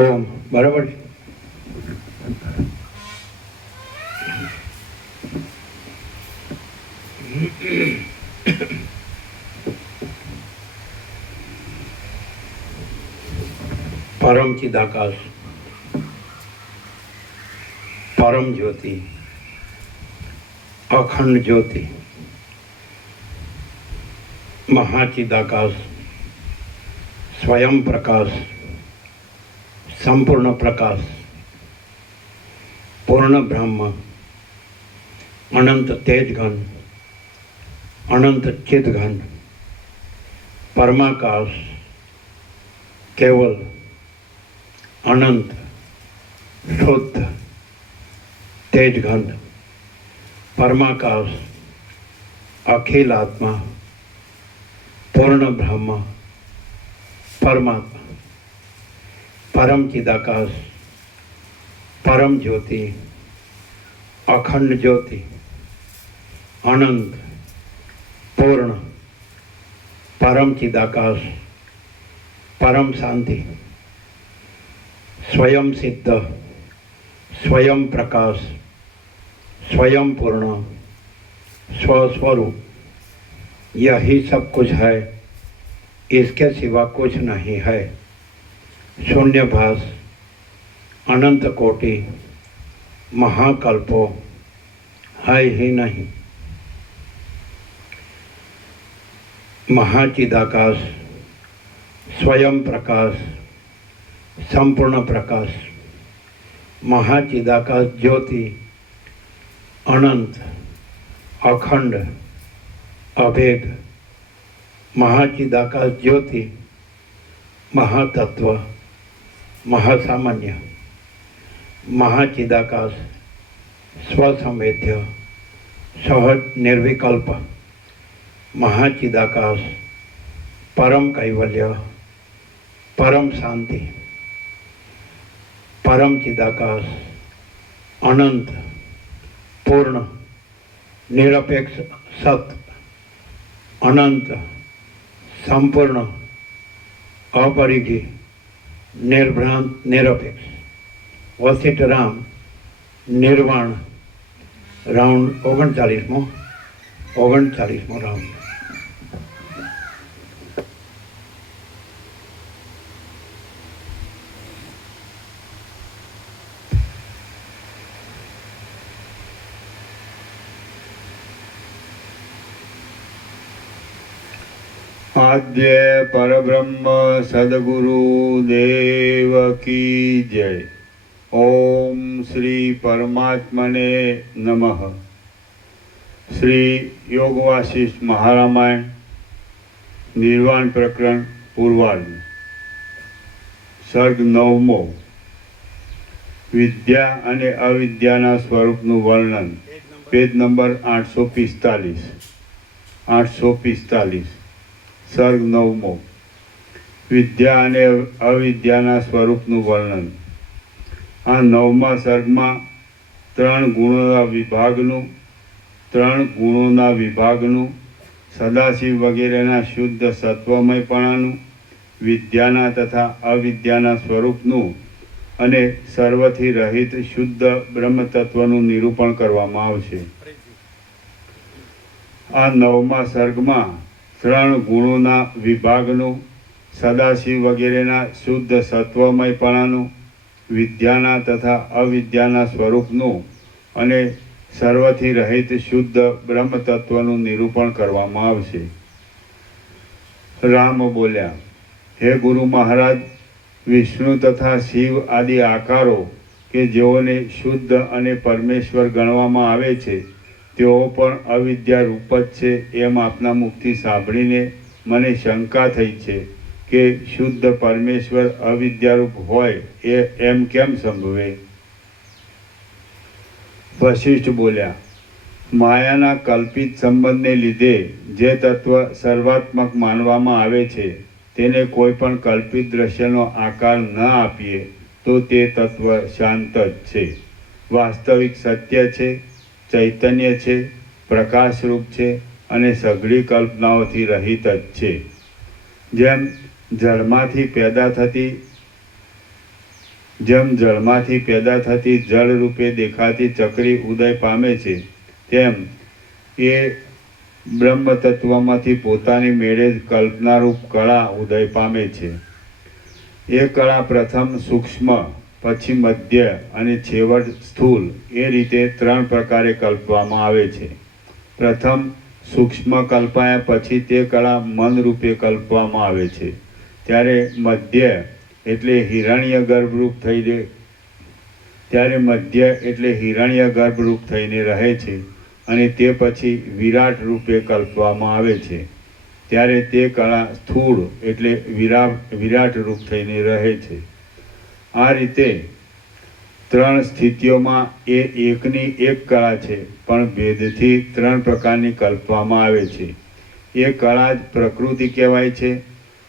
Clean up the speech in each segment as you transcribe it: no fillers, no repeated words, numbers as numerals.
ઓમ બરાબર છે. પરમ ચિદાકાશ, પરમ જ્યોતિ, અખંડ જ્યોતિ, મહાચિદાકાશ, સ્વયં પ્રકાશ, સંપૂર્ણ પ્રકાશ, પૂર્ણ બ્રહ્મ, અનંત તેજઘન, અનંત ચિદઘન, પરમાકાશ, કેવલ, અનંત, શુદ્ધ, તેજઘન, પરમાકાશ, અખિલ આત્મા, પૂર્ણ બ્રહ્મ, પરમાત્મા, પરમ ચિદાકાશ, પરમ જ્યોતિ, અખંડ જ્યોતિ, અનંત, પૂર્ણ, પરમ ચિદાકાશ, પરમ શાંતિ, स्वयं सिद्ध, स्वयं प्रकाश, स्वयं पूर्ण, स्वस्वरूप, यही सब कुछ है, इसके सिवा कुछ नहीं है। शून्यभास, अनंत कोटि, महाकल्पो है ही नहीं। महाचिदाकाश, स्वयं प्रकाश, संपूर्ण प्रकाश, महाचिदाकाश ज्योति, अनंत, अखंड, अभेद, महाचिदाकाश ज्योति, महातत्व, महासामान्य, महाचिदाकाश, स्वसंवेद्य, सहज निर्विकल्प, महाचिदाकाश, परम कैवल्य, परम शांति, परम चिदाकाश, अनंत, पूर्ण, निरपेक्ष सत, अनंत, संपूर्ण, अपरिघी, निर्भ्रांत, निरपेक्ष, वसिष्ठ राम, निर्वाण, राउंड 39मो राउंड। आद्य परब्रह्म सद्गुरु देव की जय। ओम श्री परमात्मने नमः। श्री योग वासिष्ठ महारामायण निर्वाण प्रकरण पूर्वार्ध सर्ग 9मो विद्या अने अविद्याना स्वरूपનું વર્ણન પેજ નંબર 845 सर्ग 9मो विद्या अने अविद्याना स्वरूपનું વર્ણન। आ 9મા સર્ગમાં ત્રણ ગુણોના વિભાગનું સદાશિવ વગેરેના શુદ્ધ સત્વમયપણાનું, વિદ્યાના તથા અવિદ્યાના સ્વરૂપનું અને સર્વથી રહિત શુદ્ધ બ્રહ્મતત્વનું નિરૂપણ કરવામાં આવશે। આ 9મા સર્ગમાં ત્રણ ગુણોના વિભાગનું, સદાશિવ વગેરેના શુદ્ધ સત્વમયપણાનું, વિદ્યાના તથા અવિદ્યાના સ્વરૂપનું અને સર્વથી રહિત શુદ્ધ બ્રહ્મતત્વનું નિરૂપણ કરવામાં આવશે। રામ બોલ્યા, હે ગુરુ મહારાજ, વિષ્ણુ તથા શિવ આદિ આકારો કે જેઓને શુદ્ધ અને પરમેશ્વર ગણવામાં આવે છે તેઓ પણ અવિદ્યા રૂપ જ છે એમ આપના મુખથી સાંભળીને મને શંકા થઈ છે કે શુદ્ધ પરમેશ્વર અવિદ્યારૂપ હોય એમ કેમ સંભવે? વશિષ્ઠ બોલ્યા, માયાના કલ્પિત સંબંધને લીધે જે તત્વ સર્વાત્મક માનવામાં આવે છે તેને કોઈ પણ કલ્પિત દ્રશ્યનો આકાર ન આપીએ તો તે તત્વ શાંત જ છે, વાસ્તવિક સત્ય છે, ચૈતન્ય છે, પ્રકાશરૂપ છે અને સઘળી કલ્પનાઓથી રહિત જ છે। જેમ જળમાંથી પેદા થતી જેમ જળમાંથી પેદા થતી જળ રૂપે દેખાતી ચકરી ઉદય પામે છે, તેમ એ બ્રહ્મ તત્વમાંથી પોતાની મેળે જ કલ્પનારૂપ કળા ઉદય પામે છે. એ કળા પ્રથમ સૂક્ષ્મ, પછી મધ્ય અને છેવટ સ્થૂળ એ રીતે 3 પ્રકારે કલ્પવામાં આવે છે. પ્રથમ સૂક્ષ્મ કલ્પાયા પછી તે કળા મન રૂપે કલ્પવામાં આવે છે. ત્યારે મધ્ય એટલે હિરણ્ય ગર્ભરૂપ થઈને રહે છે અને તે પછી વિરાટ રૂપે કલ્પવામાં આવે છે. ત્યારે તે કળા સ્થૂળ એટલે વિરાટ રૂપ થઈને રહે છે. આ રીતે 3 સ્થિતિઓમાં એ એકની એક કળા છે, પણ ભેદથી 3 પ્રકારની કલ્પવામાં આવે છે. એ કળા જ પ્રકૃતિ કહેવાય છે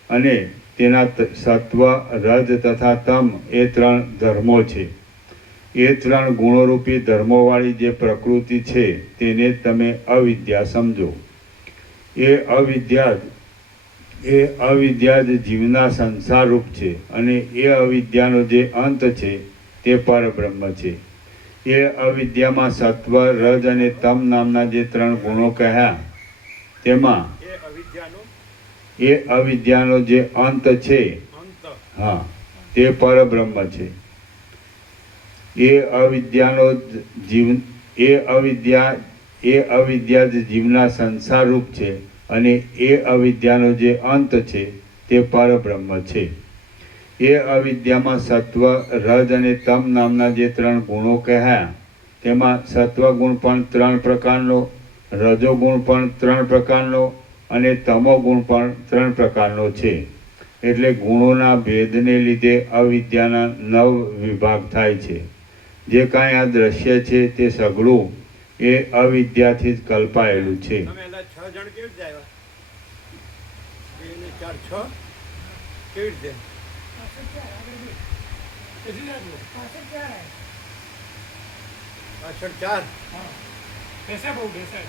અને તેના સત્વ, રજ તથા તમ એ 3 ધર્મો છે. એ 3 ગુણોરૂપી ધર્મોવાળી જે પ્રકૃતિ છે તેને તમે અવિદ્યા સમજો. એ અવિદ્યા જ જીવના સંસારરૂપ છે અને એ અવિદ્યાનો જે અંત છે તે પરબ્રહ્મ છે. એ અવિદ્યામાં સત્વ, રજ અને તમ નામના જે 3 ગુણો કહ્યા તેમાં એ અવિદ્યાનો જે અંત છે, હા, તે પરબ્રહ્મ છે. એ અવિદ્યા જ જીવના સંસારરૂપ છે અને એ અવિદ્યાનો જે અંત છે તે પરબ્રહ્મ છે. એ અવિદ્યામાં સત્વ, રજ અને તમ નામના જે 3 ગુણો કહ્યા તેમાં સત્વગુણ પણ 3 પ્રકારનો, રજોગુણ પણ 3 પ્રકારનો અને તમોગુણ પણ 3 પ્રકારનો છે. એટલે ગુણોના ભેદને લીધે અવિદ્યાના 9 વિભાગ થાય છે. જે કાંઈ આ દ્રશ્ય છે તે સઘળું એ અવિદ્યાથી જ કલ્પાયેલું છે. તમે એલા 6 જણ કેવી રીતે આવ્યા? 2 ને 4 6 કેવી રીતે? પાછળ 4 कैसे बहु कैसे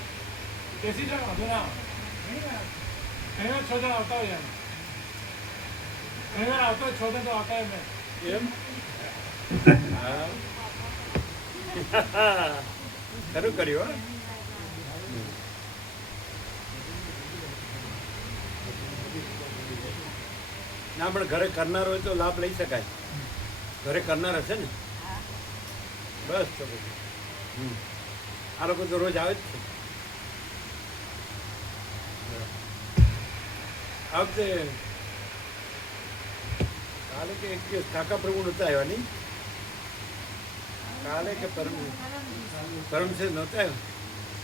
कैसी जगह दोना कहीं 6 जन आता है यार, कहीं आता है 6 जन तो आता है मैं એમ? હા. ખરું કર્યું હો. ના પણ ઘરે કરનાર હોય તો લાભ લઈ શકાય. ઘરે કરનાર હશે ને? બસ તો પછી આ લોકો તો રોજ આવે જ છે. આ વખતે કાલે કે એક દિવસ કાકા પ્રભુ નહોતા આવ્યા નહીં? કાલે કે પરમ છે નહોતા આવ્યા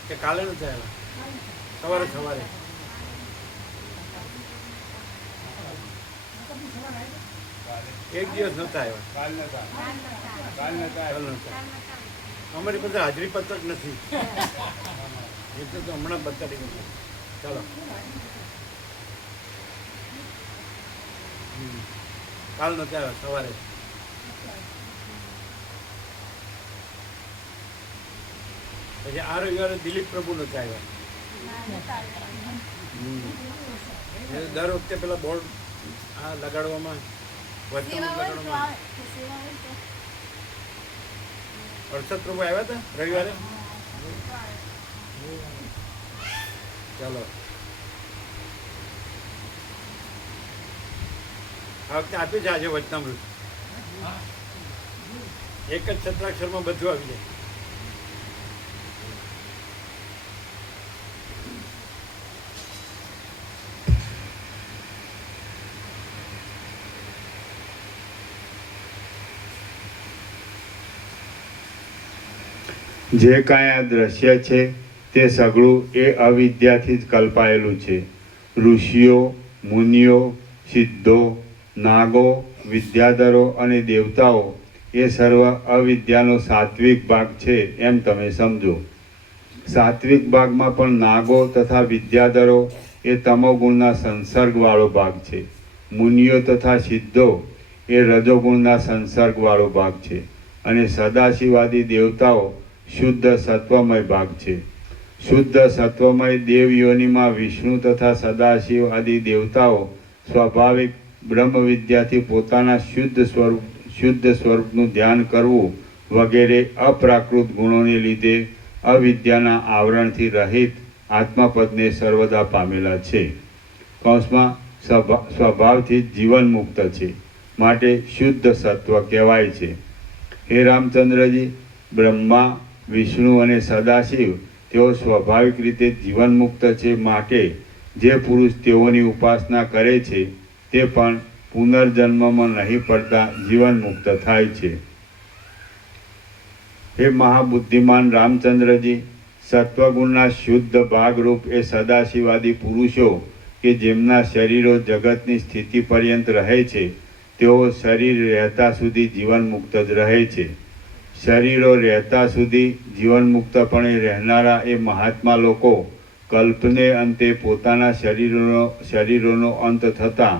કે કાલે નહોતા આવ્યા? સવારે એક દિવસ નહોતા આવ્યા. અમારી પાસે હાજરી પત્રક નથી એટલે તો હમણાં બતાડી દીધું. ચાલો કાલ નહોતા આવ્યા સવારે. પછી આ રવિવારે દિલીપ પ્રભુ નહોતા આવ્યા. દર વખતે પેલા બોર્ડ આ લગાડવામાં હર્ષદ પ્રભુ આવ્યા હતા રવિવારે. ચાલો આ વખતે આપ્યું છે આજે વચનામૃત. એક જ છત્રાક્ષરમાં બધું આવી જાય. જે કાંઈ આ દ્રશ્ય છે તે સઘળું એ અવિદ્યાથી જ કલ્પાયેલું છે. ઋષિઓ, મુનિઓ, સિદ્ધો, નાગો, વિદ્યાધરો અને દેવતાઓ એ સર્વ અવિદ્યાનો સાત્વિક ભાગ છે એમ તમે સમજો. સાત્વિક ભાગમાં પણ નાગો તથા વિદ્યાધરો એ તમોગુણના સંસર્ગવાળો ભાગ છે. મુનિઓ તથા સિદ્ધો એ રજોગુણના સંસર્ગવાળો ભાગ છે અને સદાશિવાદી દેવતાઓ શુદ્ધ સત્વમય ભાગ છે. શુદ્ધ સત્વમય દેવ યોનિમાં વિષ્ણુ તથા સદાશિવ આદિ દેવતાઓ સ્વાભાવિક બ્રહ્મ વિદ્યાથી પોતાના શુદ્ધ શુદ્ધ સ્વરૂપનું ધ્યાન કરવું વગેરે અપ્રાકૃત ગુણોને લીધે અવિદ્યાના આવરણથી રહિત આત્મપદને સર્વદા પામેલા છે. કૌંસમાં સ્વભાવથી જીવન મુક્ત છે, માટે શુદ્ધ સત્વ કહેવાય છે. હે રામચંદ્રજી, બ્રહ્મા, વિષ્ણુ અને સદાશિવ તેઓ સ્વાભાવિક રીતે જીવન મુક્ત છે, માટે જે પુરુષ તેઓની ઉપાસના કરે છે તે પણ પુનર્જન્મમાં નહીં પડતા જીવન મુક્ત થાય છે. હે મહાબુદ્ધિમાન રામચંદ્રજી, સત્વગુણના શુદ્ધ ભાગરૂપ એ સદાશિવાદી પુરુષો કે જેમના શરીરો જગતની સ્થિતિ પર્યંત રહે છે, તેઓ શરીર રહેતા સુધી જીવન મુક્ત જ રહે છે. શરીરો રહેતા સુધી જીવન મુક્તપણે રહેનારા એ મહાત્મા લોકો કલ્પને અંતે પોતાના શરીરોનો અંત થતાં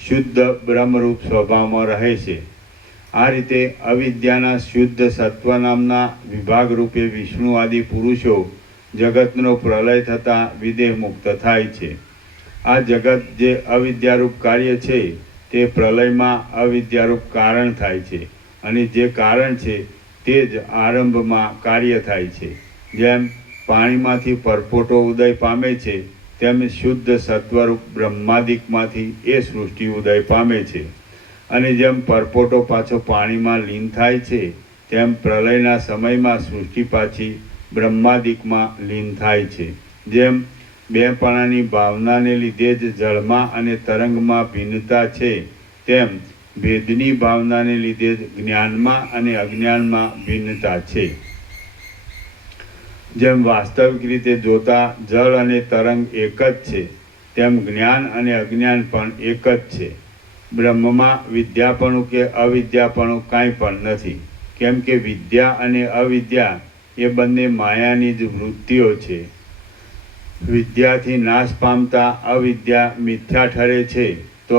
શુદ્ધ બ્રહ્મરૂપ સ્વભાવમાં રહે છે. આ રીતે અવિદ્યાના શુદ્ધ સત્વ નામના વિભાગ રૂપે વિષ્ણુ આદિ પુરુષો જગતનો પ્રલય થતાં વિદેહ મુક્ત થાય છે. આ જગત જે અવિદ્યારૂપ કાર્ય છે તે પ્રલયમાં અવિદ્યારૂપ કારણ થાય છે, અને જે કારણ છે તે જ આરંભમાં કાર્ય થાય છે. જેમ પાણીમાંથી પરપોટો ઉદય પામે છે, તેમ શુદ્ધ સત્વરૂપ બ્રહ્માદિકમાંથી એ સૃષ્ટિ ઉદય પામે છે. અને જેમ પરપોટો પાછો પાણીમાં લીન થાય છે, તેમ પ્રલયના સમયમાં સૃષ્ટિ પાછી બ્રહ્માદિકમાં લીન થાય છે. જેમ બેપણાની ભાવનાને લીધે જ જળમાં અને તરંગમાં ભિન્નતા છે, તેમ ભેદની ભાવનાને લીધે જ જ્ઞાનમાં અને અજ્ઞાનમાં ભિન્નતા છે. જેમ વાસ્તવિક રીતે જોતા જળ અને તરંગ એક જ છે, તેમ જ્ઞાન અને અજ્ઞાન પણ એક જ છે. બ્રહ્મમાં વિદ્યાપણું કે અવિદ્યાપણું કાંઈ પણ નથી, કેમ કે વિદ્યા અને અવિદ્યા એ બંને માયાની જ વૃત્તિઓ છે. વિદ્યાથી નાશ પામતા અવિદ્યા મિથ્યા ઠરે છે, તો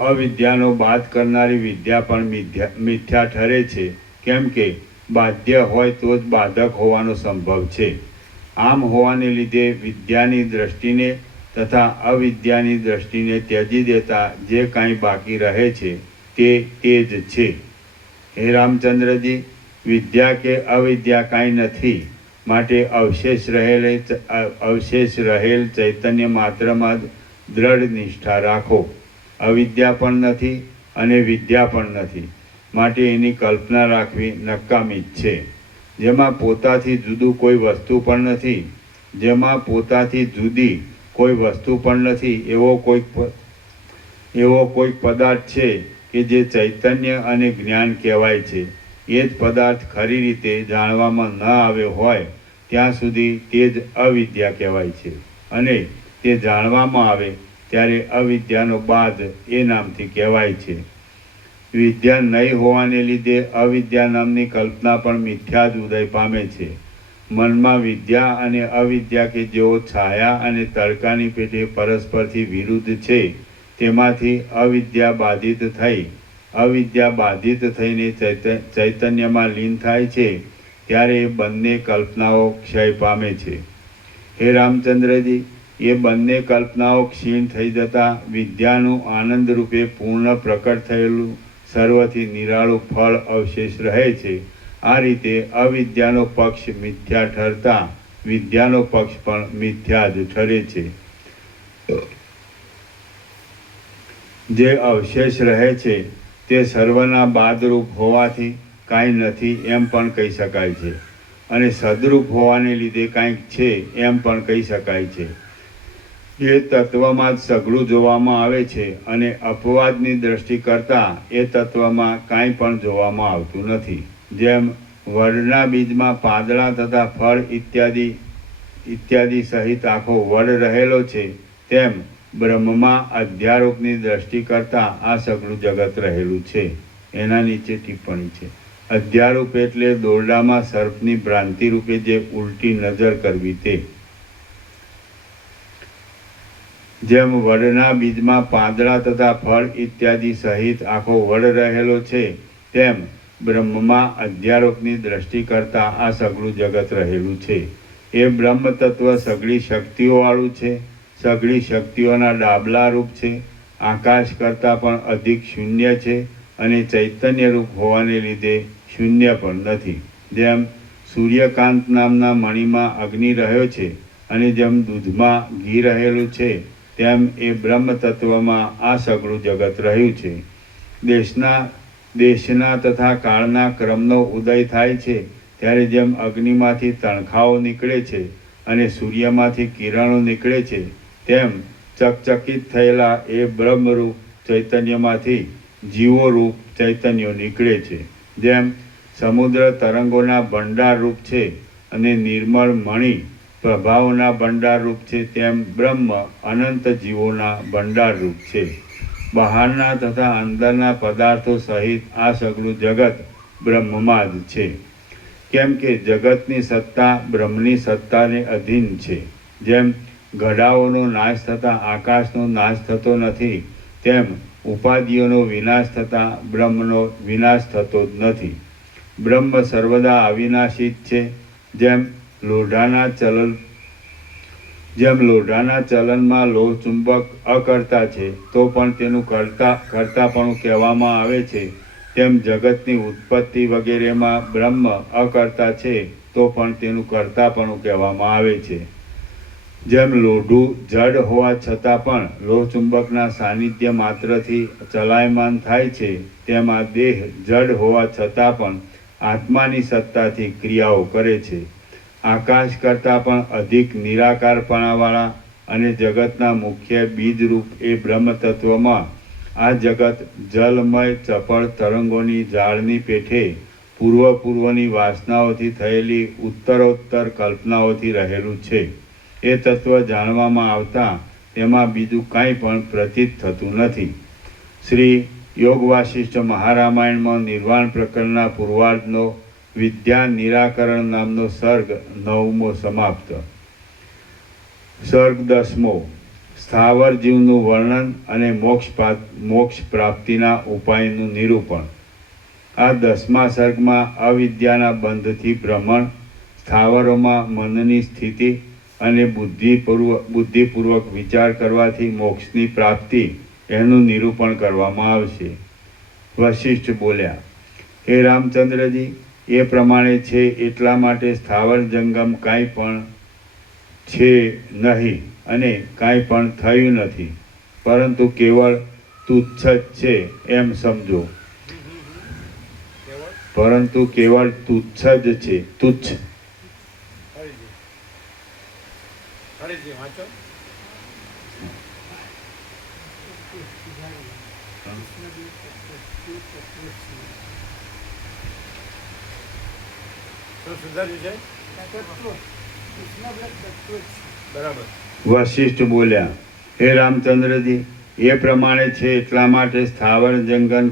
અવિદ્યાનો બાદ કરનારી વિદ્યા પણ મિથ્યા ઠરે છે, કેમ કે બાધ્ય હોય તો જ બાધક હોવાનો સંભવ છે. આમ હોવાને લીધે વિદ્યાની દ્રષ્ટિને તથા અવિદ્યાની દ્રષ્ટિને ત્યજી દેતા જે કાંઈ બાકી રહે છે તે જ છે. હે રામચંદ્રજી, વિદ્યા કે અવિદ્યા કાંઈ નથી, માટે અવશેષ રહેલ ચૈતન્ય માત્રમાં જ દ્રઢ નિષ્ઠા રાખો. અવિદ્યા પણ નથી અને વિદ્યા પણ નથી, માટે એની કલ્પના રાખવી નકામી જ છે. જેમાં પોતાથી જુદું કોઈ વસ્તુ પણ નથી, જેમાં પોતાથી જુદી કોઈ વસ્તુ પણ નથી, એવો કોઈક પદાર્થ છે કે જે ચૈતન્ય અને જ્ઞાન કહેવાય છે. એ જ પદાર્થ ખરી રીતે જાણવામાં ન આવ્યો હોય ત્યાં સુધી તે જ અવિદ્યા કહેવાય છે, અને તે જાણવામાં આવે ત્યારે અવિદ્યાનો બાદ એ નામથી કહેવાય છે. વિદ્યા નહીં હોવાને લીધે અવિદ્યા નામની કલ્પના પણ મિથ્યા જ ઉદય પામે છે. મનમાં વિદ્યા અને અવિદ્યા કે જેઓ છાયા અને તડકાની પેટે પરસ્પરથી વિરુદ્ધ છે, તેમાંથી અવિદ્યા બાધિત થઈને ચૈતન્યમાં લીન થાય છે, ત્યારે એ બંને કલ્પનાઓ ક્ષય પામે છે. હે રામચંદ્રજી, એ બંને કલ્પનાઓ ક્ષીણ થઈ જતાં વિદ્યાનું આનંદરૂપે પૂર્ણ પ્રકટ થયેલું સર્વથી નિરાળું ફળ અવશેષ રહે છે. આ રીતે અવિદ્યાનો પક્ષ મિથ્યા ઠરતા વિદ્યાનો પક્ષ પણ મિથ્યા જ ઠરે છે. જે અવશેષ રહે છે તે સર્વના બાદરૂપ હોવાથી કાંઈ નથી એમ પણ કહી શકાય છે, અને સદરૂપ હોવાને લીધે કાંઈક છે એમ પણ કહી શકાય છે. એ તત્વમાં જ સઘળું જોવામાં આવે છે, અને અપવાદની દ્રષ્ટિ કરતાં એ તત્વમાં કાંઈ પણ જોવામાં આવતું નથી. જેમ વડના બીજમાં પાંદડા તથા ફળ ઇત્યાદિ સહિત આખો વડ રહેલો છે, તેમ બ્રહ્મમાં અધ્યારોપની દ્રષ્ટિ કરતાં આ સઘળું જગત રહેલું છે. એના નીચે ટિપ્પણી છે. અધ્યારૂપ એટલે દોરડામાં સર્પની ભ્રાંતિ રૂપે જે ઉલટી નજર કરવી તે. જેમ વડના બીજમાં પાંદડા તથા ફળ ઇત્યાદિ સહિત આખો વડ રહેલો છે, તેમ બ્રહ્મમાં અધ્યારોપની દ્રષ્ટિ કરતાં આ સઘળું જગત રહેલું છે. એ બ્રહ્મ તત્વ સઘળી શક્તિઓવાળું છે, સઘળી શક્તિઓના ડાબલા રૂપ છે, આકાશ કરતાં પણ અધિક શૂન્ય છે અને ચૈતન્ય રૂપ હોવાને લીધે શૂન્ય પણ નથી. જેમ સૂર્યકાંત નામના મણીમાં અગ્નિ રહ્યો છે અને જેમ દૂધમાં ઘી રહેલું છે, તેમ એ બ્રહ્મ તત્વમાં આ સઘળું જગત રહ્યું છે. દેશના તથા કાળના ક્રમનો ઉદય થાય છે ત્યારે જેમ અગ્નિમાંથી તણખાઓ નીકળે છે અને સૂર્યમાંથી કિરણો નીકળે છે, તેમ ચકચકિત થયેલા એ બ્રહ્મરૂપ ચૈતન્યમાંથી જીવોરૂપ ચૈતન્યો નીકળે છે. જેમ સમુદ્ર તરંગોના ભંડારરૂપ છે અને નિર્મળ મણિ પ્રભાવના ભંડારરૂપ છે, તેમ બ્રહ્મ અનંત જીવોના ભંડારરૂપ છે. બહારના તથા અંદરના પદાર્થો સહિત આ સઘળું જગત બ્રહ્મમાં જ છે. કેમ કે જગતની સત્તા બ્રહ્મની સત્તાને અધીન છે. જેમ ઘડાઓનો નાશ થતાં આકાશનો નાશ થતો નથી, તેમ ઉપાધિઓનો વિનાશ થતાં બ્રહ્મનો વિનાશ થતો જ નથી. બ્રહ્મ સર્વદા અવિનાશી જ છે. જેમ લોઢાના ચલનમાં લોહ ચુંબક અકર્તા છે તો પણ તેનું કર્તાપણું કહેવામાં આવે છે, તેમ જગતની ઉત્પત્તિ વગેરેમાં બ્રહ્મ અકર્તા છે તો પણ તેનું કર્તાપણું કહેવામાં આવે છે. જેમ લોઢું જડ હોવા છતાં પણ લોહ ચુંબકના સાનિધ્ય માત્રથી ચલાયમાન થાય છે, તેમ આ દેહ જડ હોવા છતાં પણ આત્માની સત્તાથી ક્રિયાઓ કરે છે. આકાશ કરતાં પણ અધિક નિરાકારપણાવાળા અને જગતના મુખ્ય બીજરૂપ એ બ્રહ્મ તત્વમાં આ જગત જલમય ચપળ તરંગોની જાળની પેઠે પૂર્વની વાસનાઓથી થયેલી ઉત્તરોત્તર કલ્પનાઓથી રહેલું છે. એ તત્વ જાણવામાં આવતા તેમાં બીજું કાંઈ પણ પ્રતીત થતું નથી. શ્રી યોગ વાસિષ્ઠ મહારામાયણમાં નિર્વાણ પ્રકરણના પૂર્વાર્ધનો વિદ્યા નિરાકરણ નામનો સર્ગ 9મો સમાપ્ત. સર્ગ 10મો સ્થાવર જીવનું વર્ણન અને મોક્ષ પ્રાપ્તિના ઉપાયનું નિરૂપણ. આ 10મા સર્ગમાં અવિદ્યાના બંધથી ભ્રમણ, સ્થાવરોમાં મનની સ્થિતિ અને બુદ્ધિપૂર્વક વિચાર કરવાથી મોક્ષની પ્રાપ્તિ એનું નિરૂપણ કરવામાં આવશે. વશિષ્ઠ બોલ્યા, હે રામચંદ્રજી, એ પ્રમાણે છે એટલા માટે સ્થાવર જંગમ કાંઈ પણ છે નહીં અને કાંઈ પણ થયું નથી, પરંતુ કેવળ તુચ્છ જ છે એમ સમજો. પરંતુ કેવળ તુચ્છ જ છે. તુચ્છ. વાંચો. વશિષ્ઠ બોલ્યા, હે રામચંદ્રજી, એ પ્રમાણે છે એટલા માટે સ્થાવર જંગમ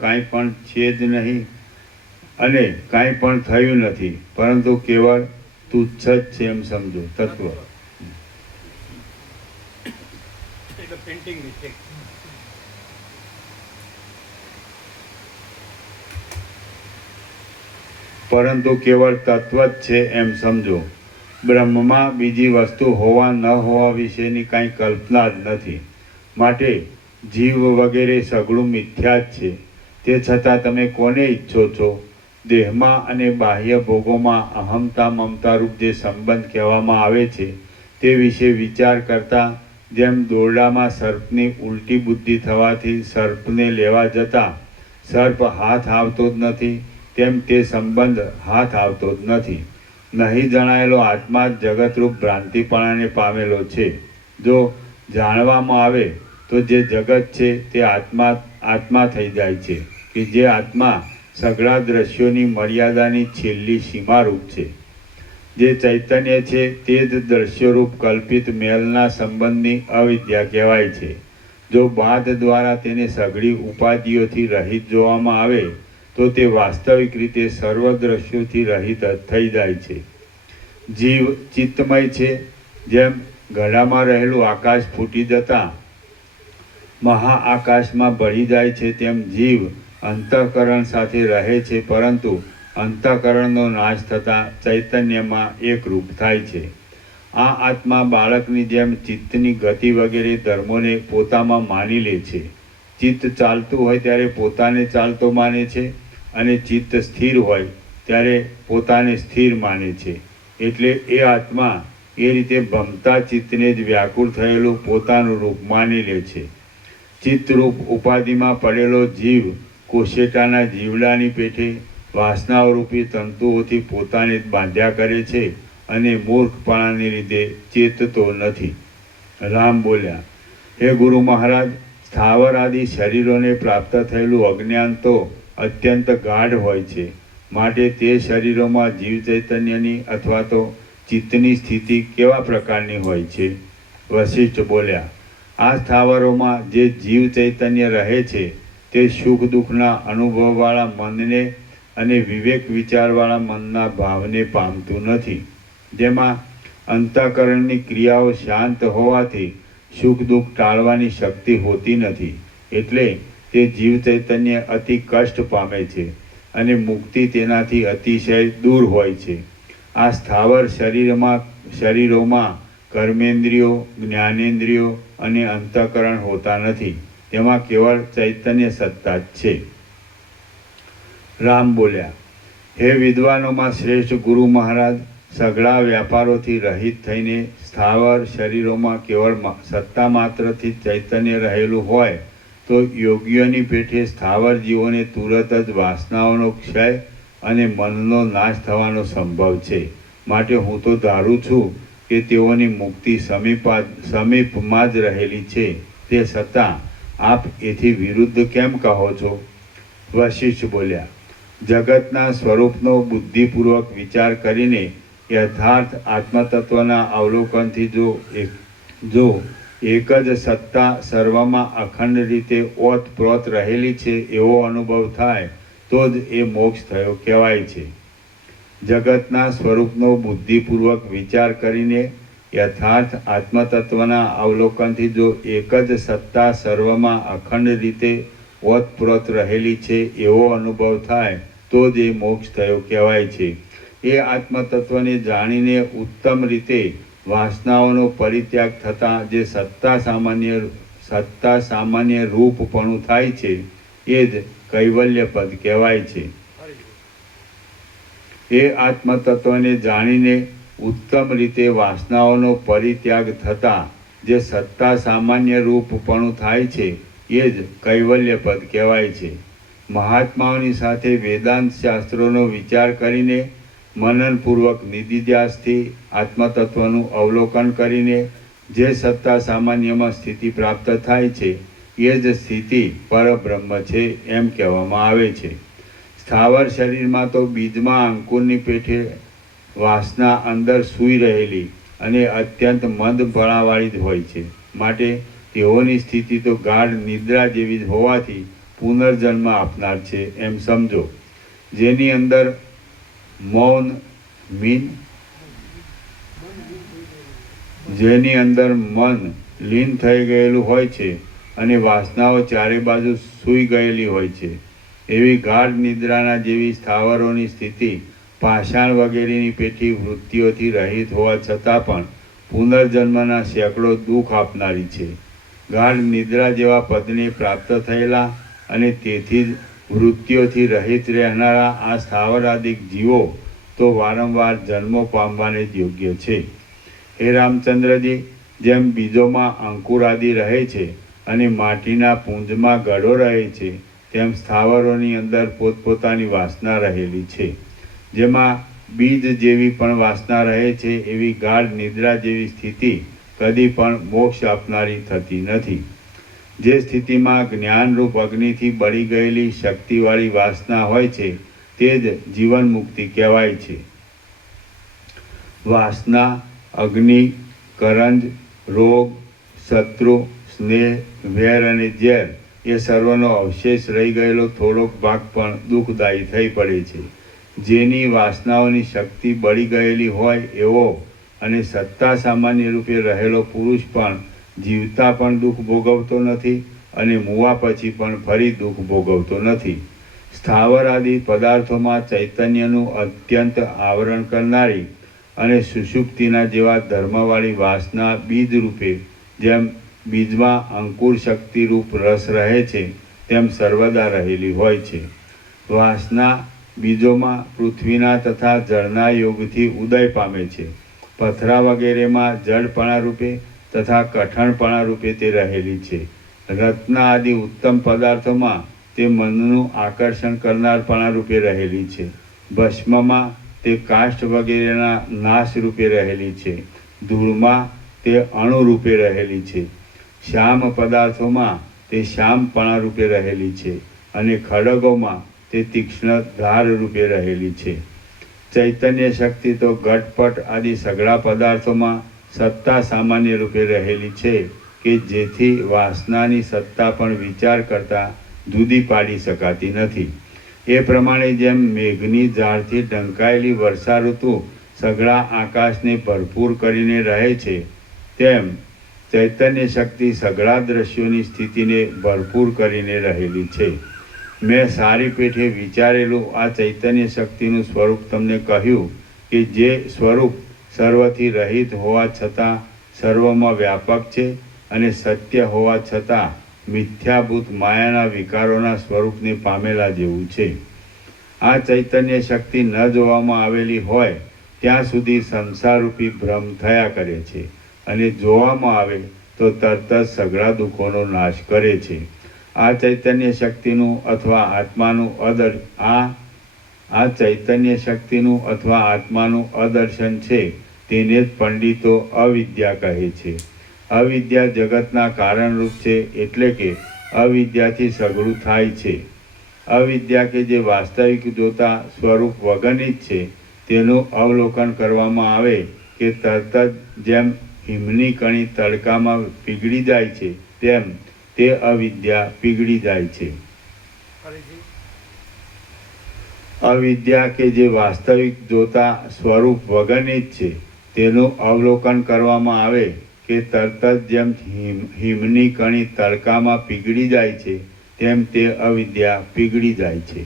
કાંઈ પણ છે જ નહીં અને કાંઈ પણ થયું નથી, પરંતુ કેવળ તુચ્છ જ છે એમ સમજો. તત્વ. Painting mistake. પરંતુ કેવળ તત્વ જ છે એમ સમજો. બ્રહ્મમાં બીજી વસ્તુ હોવા ન હોવા વિશેની કાંઈ કલ્પના જ નથી. માટે જીવ વગેરે સઘળું મિથ્યા જ છે. તે છતાં તમે કોને ઈચ્છો છો? દેહમાં અને બાહ્ય ભોગોમાં અહમતા મમતારૂપ જે સંબંધ કહેવામાં આવે છે તે વિશે વિચાર કરતાં જેમ દોરડામાં સર્પની ઉલટી બુદ્ધિ થવાથી સર્પને લેવા જતાં સર્પ હાથ આવતો જ નથી, તેમ તે સંબંધ હાથ આવતો જ નથી. નહીં જણાયેલો આત્મા જ જગતરૂપ ભ્રાંતિપણાને પામેલો છે. જો જાણવામાં આવે તો જે જગત છે તે આત્મા થઈ જાય છે, કે જે આત્મા સઘળા દ્રશ્યોની મર્યાદાની છેલ્લી સીમારૂપ છે. જે ચૈતન્ય છે તે જ દ્રશ્યરૂપ કલ્પિત મેલના સંબંધની અવિદ્યા કહેવાય છે. જો બાધ દ્વારા તેને સઘળી ઉપાધિઓથી રહિત જોવામાં આવે તો તે વાસ્તવિક રીતે સર્વ દ્રશ્યોથી રહિત થઈ જાય છે. જીવ ચિત્તમય છે. જેમ ઘડામાં રહેલું આકાશ ફૂટી જતાં મહાઆકાશમાં ભળી જાય છે, તેમ જીવ અંતઃકરણ સાથે રહે છે, પરંતુ અંતઃકરણનો નાશ થતાં ચૈતન્યમાં એકરૂપ થાય છે. આ આત્મા બાળકની જેમ ચિત્તની ગતિ વગેરે ધર્મોને પોતામાં માની લે છે. ચિત્ત ચાલતું હોય ત્યારે પોતાને ચાલતો માને છે અને ચિત્ત સ્થિર હોય ત્યારે પોતાને સ્થિર માને છે. એટલે એ આત્મા એ રીતે ભમતા ચિત્તને જ વ્યાકુળ થયેલું પોતાનું રૂપ માની લે છે. ચિત્તરૂપ ઉપાધિમાં પડેલો જીવ કોશેટાના જીવડાની પેઠે વાસનાઓરૂપી તંતુઓથી પોતાને જ બાંધ્યા કરે છે અને મૂર્ખપણાને લીધે ચેતતો નથી. રામ બોલ્યા, હે ગુરુ મહારાજ, સ્થાવર આદિ શરીરોને પ્રાપ્ત થયેલું અજ્ઞાન તો અત્યંત ગાઢ હોય છે. માટે તે શરીરોમાં જીવ ચૈતન્યની અથવા તો ચિત્તની સ્થિતિ કેવા પ્રકારની હોય છે? વશિષ્ઠ બોલ્યા, આ સ્થાવરોમાં જે જીવ ચૈતન્ય રહે છે તે સુખ દુઃખના અનુભવવાળા મનને અને વિવેક વિચારવાળા મનના ભાવને પામતું નથી. જેમાં અંતઃકરણની ક્રિયાઓ શાંત હોવાથી સુખ દુઃખ ટાળવાની શક્તિ હોતી નથી. એટલે તે જીવ ચૈતન્ય અતિ કષ્ટ પામે છે અને મુક્તિ તેનાથી અતિશય દૂર હોય છે. આ સ્થાવર શરીરોમાં કર્મેન્દ્રિયો, જ્ઞાનેન્દ્રિયો અને અંતઃકરણ હોતા નથી. તેમાં કેવળ ચૈતન્ય સત્તા જ છે. રામ બોલ્યા, હે વિદ્વાનોમાં શ્રેષ્ઠ ગુરુ મહારાજ, સઘળા વ્યાપારોથી રહિત થઈને સ્થાવર શરીરોમાં કેવળ સત્તા માત્રથી ચૈતન્ય રહેલું હોય તો યોગીઓની પેઠે સ્થાવર જીવોને તુરત જ વાસનાઓનો ક્ષય અને મનનો નાશ થવાનો સંભવ છે. માટે હું તો ધારું છું કે તેઓની મુક્તિ સમીપમાં જ રહેલી છે. તે છતાં આપ એથી વિરુદ્ધ કેમ કહો છો? વશિષ્ઠ બોલ્યા, જગતના સ્વરૂપનો બુદ્ધિપૂર્વક વિચાર કરીને યથાર્થ આત્મતત્વના અવલોકનથી જો એક જ સત્તા સર્વમાં અખંડ રીતે ઓતપ્રોત રહેલી છે એવો અનુભવ થાય તો જ એ મોક્ષ થયો કહેવાય છે. જગતના સ્વરૂપનો બુદ્ધિપૂર્વક વિચાર કરીને યથાર્થ આત્મતત્વના અવલોકનથી જો એક જ સત્તા સર્વમાં અખંડ રીતે ઓતપ્રોત રહેલી છે એવો અનુભવ થાય તો જ એ મોક્ષ થયો કહેવાય છે. એ આત્મતત્વને જાણીને ઉત્તમ રીતે વાસનાઓનો પરિત્યાગ થતાં જે સત્તા સામાન્ય રૂપપણું થાય છે એ જ કૈવલ્ય પદ કહેવાય છે. એ આત્મતત્વને જાણીને ઉત્તમ રીતે વાસનાઓનો પરિત્યાગ થતાં જે સત્તા સામાન્ય રૂપપણું થાય છે એ જ કૈવલ્ય પદ કહેવાય છે. મહાત્માઓની સાથે વેદાંત શાસ્ત્રોનો વિચાર કરીને મનનપૂર્વક નિધિધ્યાસથી આત્મતત્વનું અવલોકન કરીને જે સત્તા સામાન્યમાં સ્થિતિ પ્રાપ્ત થાય છે એ જ સ્થિતિ પરબ્રહ્મ છે એમ કહેવામાં આવે છે. સ્થાવર શરીરમાં તો બીજમાં અંકુરની પેઠે વાસના અંદર સૂઈ રહેલી અને અત્યંત મંદ ભણાવાળી જ હોય છે. માટે તેઓની સ્થિતિ તો ગાઢ નિદ્રા જેવી જ હોવાથી પુનર્જન્મ આપનાર છે એમ સમજો. જેની અંદર જેની અંદર મન લીન થઈ ગયેલું હોય છે અને વાસનાઓ ચારે બાજુ સૂઈ ગયેલી હોય છે. એવી ગાઢ નિદ્રાના જેવી સ્થાવરોની સ્થિતિ પાષાણ વગેરેની પેઠી વૃત્તિઓથી રહિત હોવા છતાં પણ પુનર્જન્મના સેંકડો દુઃખ આપનારી છે. ગાઢ નિદ્રા જેવા પદને પ્રાપ્ત થયેલા અને તેથી જ વૃત્તિઓથી રહિત રહેનારા આ સ્થાવરાદિક જીવો તો વારંવાર જન્મો પામવાને જ યોગ્ય છે. હે રામચંદ્રજી, જેમ બીજોમાં અંકુર આદિ રહે છે અને માટીના પુંજમાં ગળો રહે છે તેમ સ્થાવરોની અંદર પોતપોતાની વાસના રહેલી છે. જેમાં બીજ જેવી પણ વાસના રહે છે એવી ગાઢ નિદ્રા જેવી સ્થિતિ કદી પણ મોક્ષ આપનારી થતી નથી. જે સ્થિતિમાં જ્ઞાનરૂપ અગ્નિથી બળી ગયેલી શક્તિવાળી વાસના હોય છે તે જ જીવન મુક્તિ કહેવાય છે. વાસના, અગ્નિ, કરંજ, રોગ, શત્રુ, સ્નેહ, વેર અને ઝેર એ સર્વનો અવશેષ રહી ગયેલો થોડોક ભાગ પણ દુઃખદાયી થઈ પડે છે. જેની વાસનાઓની શક્તિ બળી ગયેલી હોય એવો અને સત્તા સામાન્ય રૂપે રહેલો પુરુષ પણ જીવતા પણ દુઃખ ભોગવતો નથી અને મૂવા પછી પણ ફરી દુઃખ ભોગવતો નથી. સ્થાવર આદિ પદાર્થોમાં ચૈતન્યનું અત્યંત આવરણ કરનારી અને સુષુપ્તિના જેવા ધર્મવાળી વાસના બીજ રૂપે જેમ બીજમાં અંકુર શક્તિ રૂપ રસ રહે છે તેમ સર્વદા રહેલી હોય છે. વાસના બીજોમાં પૃથ્વીના તથા જળના યોગથી ઉદય પામે છે. પથરા વગેરેમાં જળપણા રૂપે તથા કઠણપણા રૂપે તે રહેલી છે. રત્ન આદિ ઉત્તમ પદાર્થોમાં તે મનનું આકર્ષણ કરનારપણા રૂપે રહેલી છે. ભસ્મમાં તે કાષ્ઠ વગેરેના નાશ રૂપે રહેલી છે. ધૂળમાં તે અણુ રૂપે રહેલી છે. શ્યામ પદાર્થોમાં તે શ્યામપણા રૂપે રહેલી છે અને ખડગોમાં તે તીક્ષ્ણ ધાર રૂપે રહેલી છે. ચૈતન્ય શક્તિ તો ઘટપટ આદિ સઘળા પદાર્થોમાં સત્તા સામાન્ય રૂપે રહેલી છે કે જેથી વાસનાની સત્તા પણ વિચાર કરતાં જુદી પાડી શકાતી નથી. એ પ્રમાણે જેમ મેઘની ઝાડથી ઢંકાયેલી વર્ષા ઋતુ સઘળા આકાશને ભરપૂર કરીને રહે છે તેમ ચૈતન્ય શક્તિ સઘળા દ્રશ્યોની સ્થિતિને ભરપૂર કરીને રહેલી છે. મેં સારી પેઠે વિચારેલું આ ચૈતન્ય શક્તિનું સ્વરૂપ તમને કહ્યું કે જે સ્વરૂપ સર્વથી રહિત હોવા છતાં સર્વમાં વ્યાપક છે અને સત્ય હોવા છતાં મિથ્યાભૂત માયાના વિકારોના સ્વરૂપને પામેલા જેવું છે. આ ચૈતન્ય શક્તિ ન જોવામાં આવેલી હોય ત્યાં સુધી સંસારરૂપી ભ્રમ થયા કરે છે અને જોવામાં આવે તો તરત જ સઘળા દુઃખોનો નાશ કરે છે. આ ચૈતન્ય શક્તિનું અથવા આત્માનું અદર્શન છે તેને જ પંડિતો અવિદ્યા કહે છે. અવિદ્યા જગતના કારણરૂપ છે એટલે કે અવિદ્યાથી સઘળું થાય છે. અવિદ્યા કે જે વાસ્તવિક જોતા સ્વરૂપ વગરની જ છે તેનું અવલોકન કરવામાં આવે કે તરત જ જેમ હિમની કણી તડકામાં પીગળી જાય છે તેમ તે અવિદ્યા પીગળી જાય છે. અવિદ્યા કે જે વાસ્તવિક જોતા સ્વરૂપ વગરની જ છે તેનું અવલોકન કરવામાં આવે કે તરત જ જેમ હિમની કણી તડકામાં પીગળી જાય છે તેમ તે અવિદ્યા પીગળી જાય છે.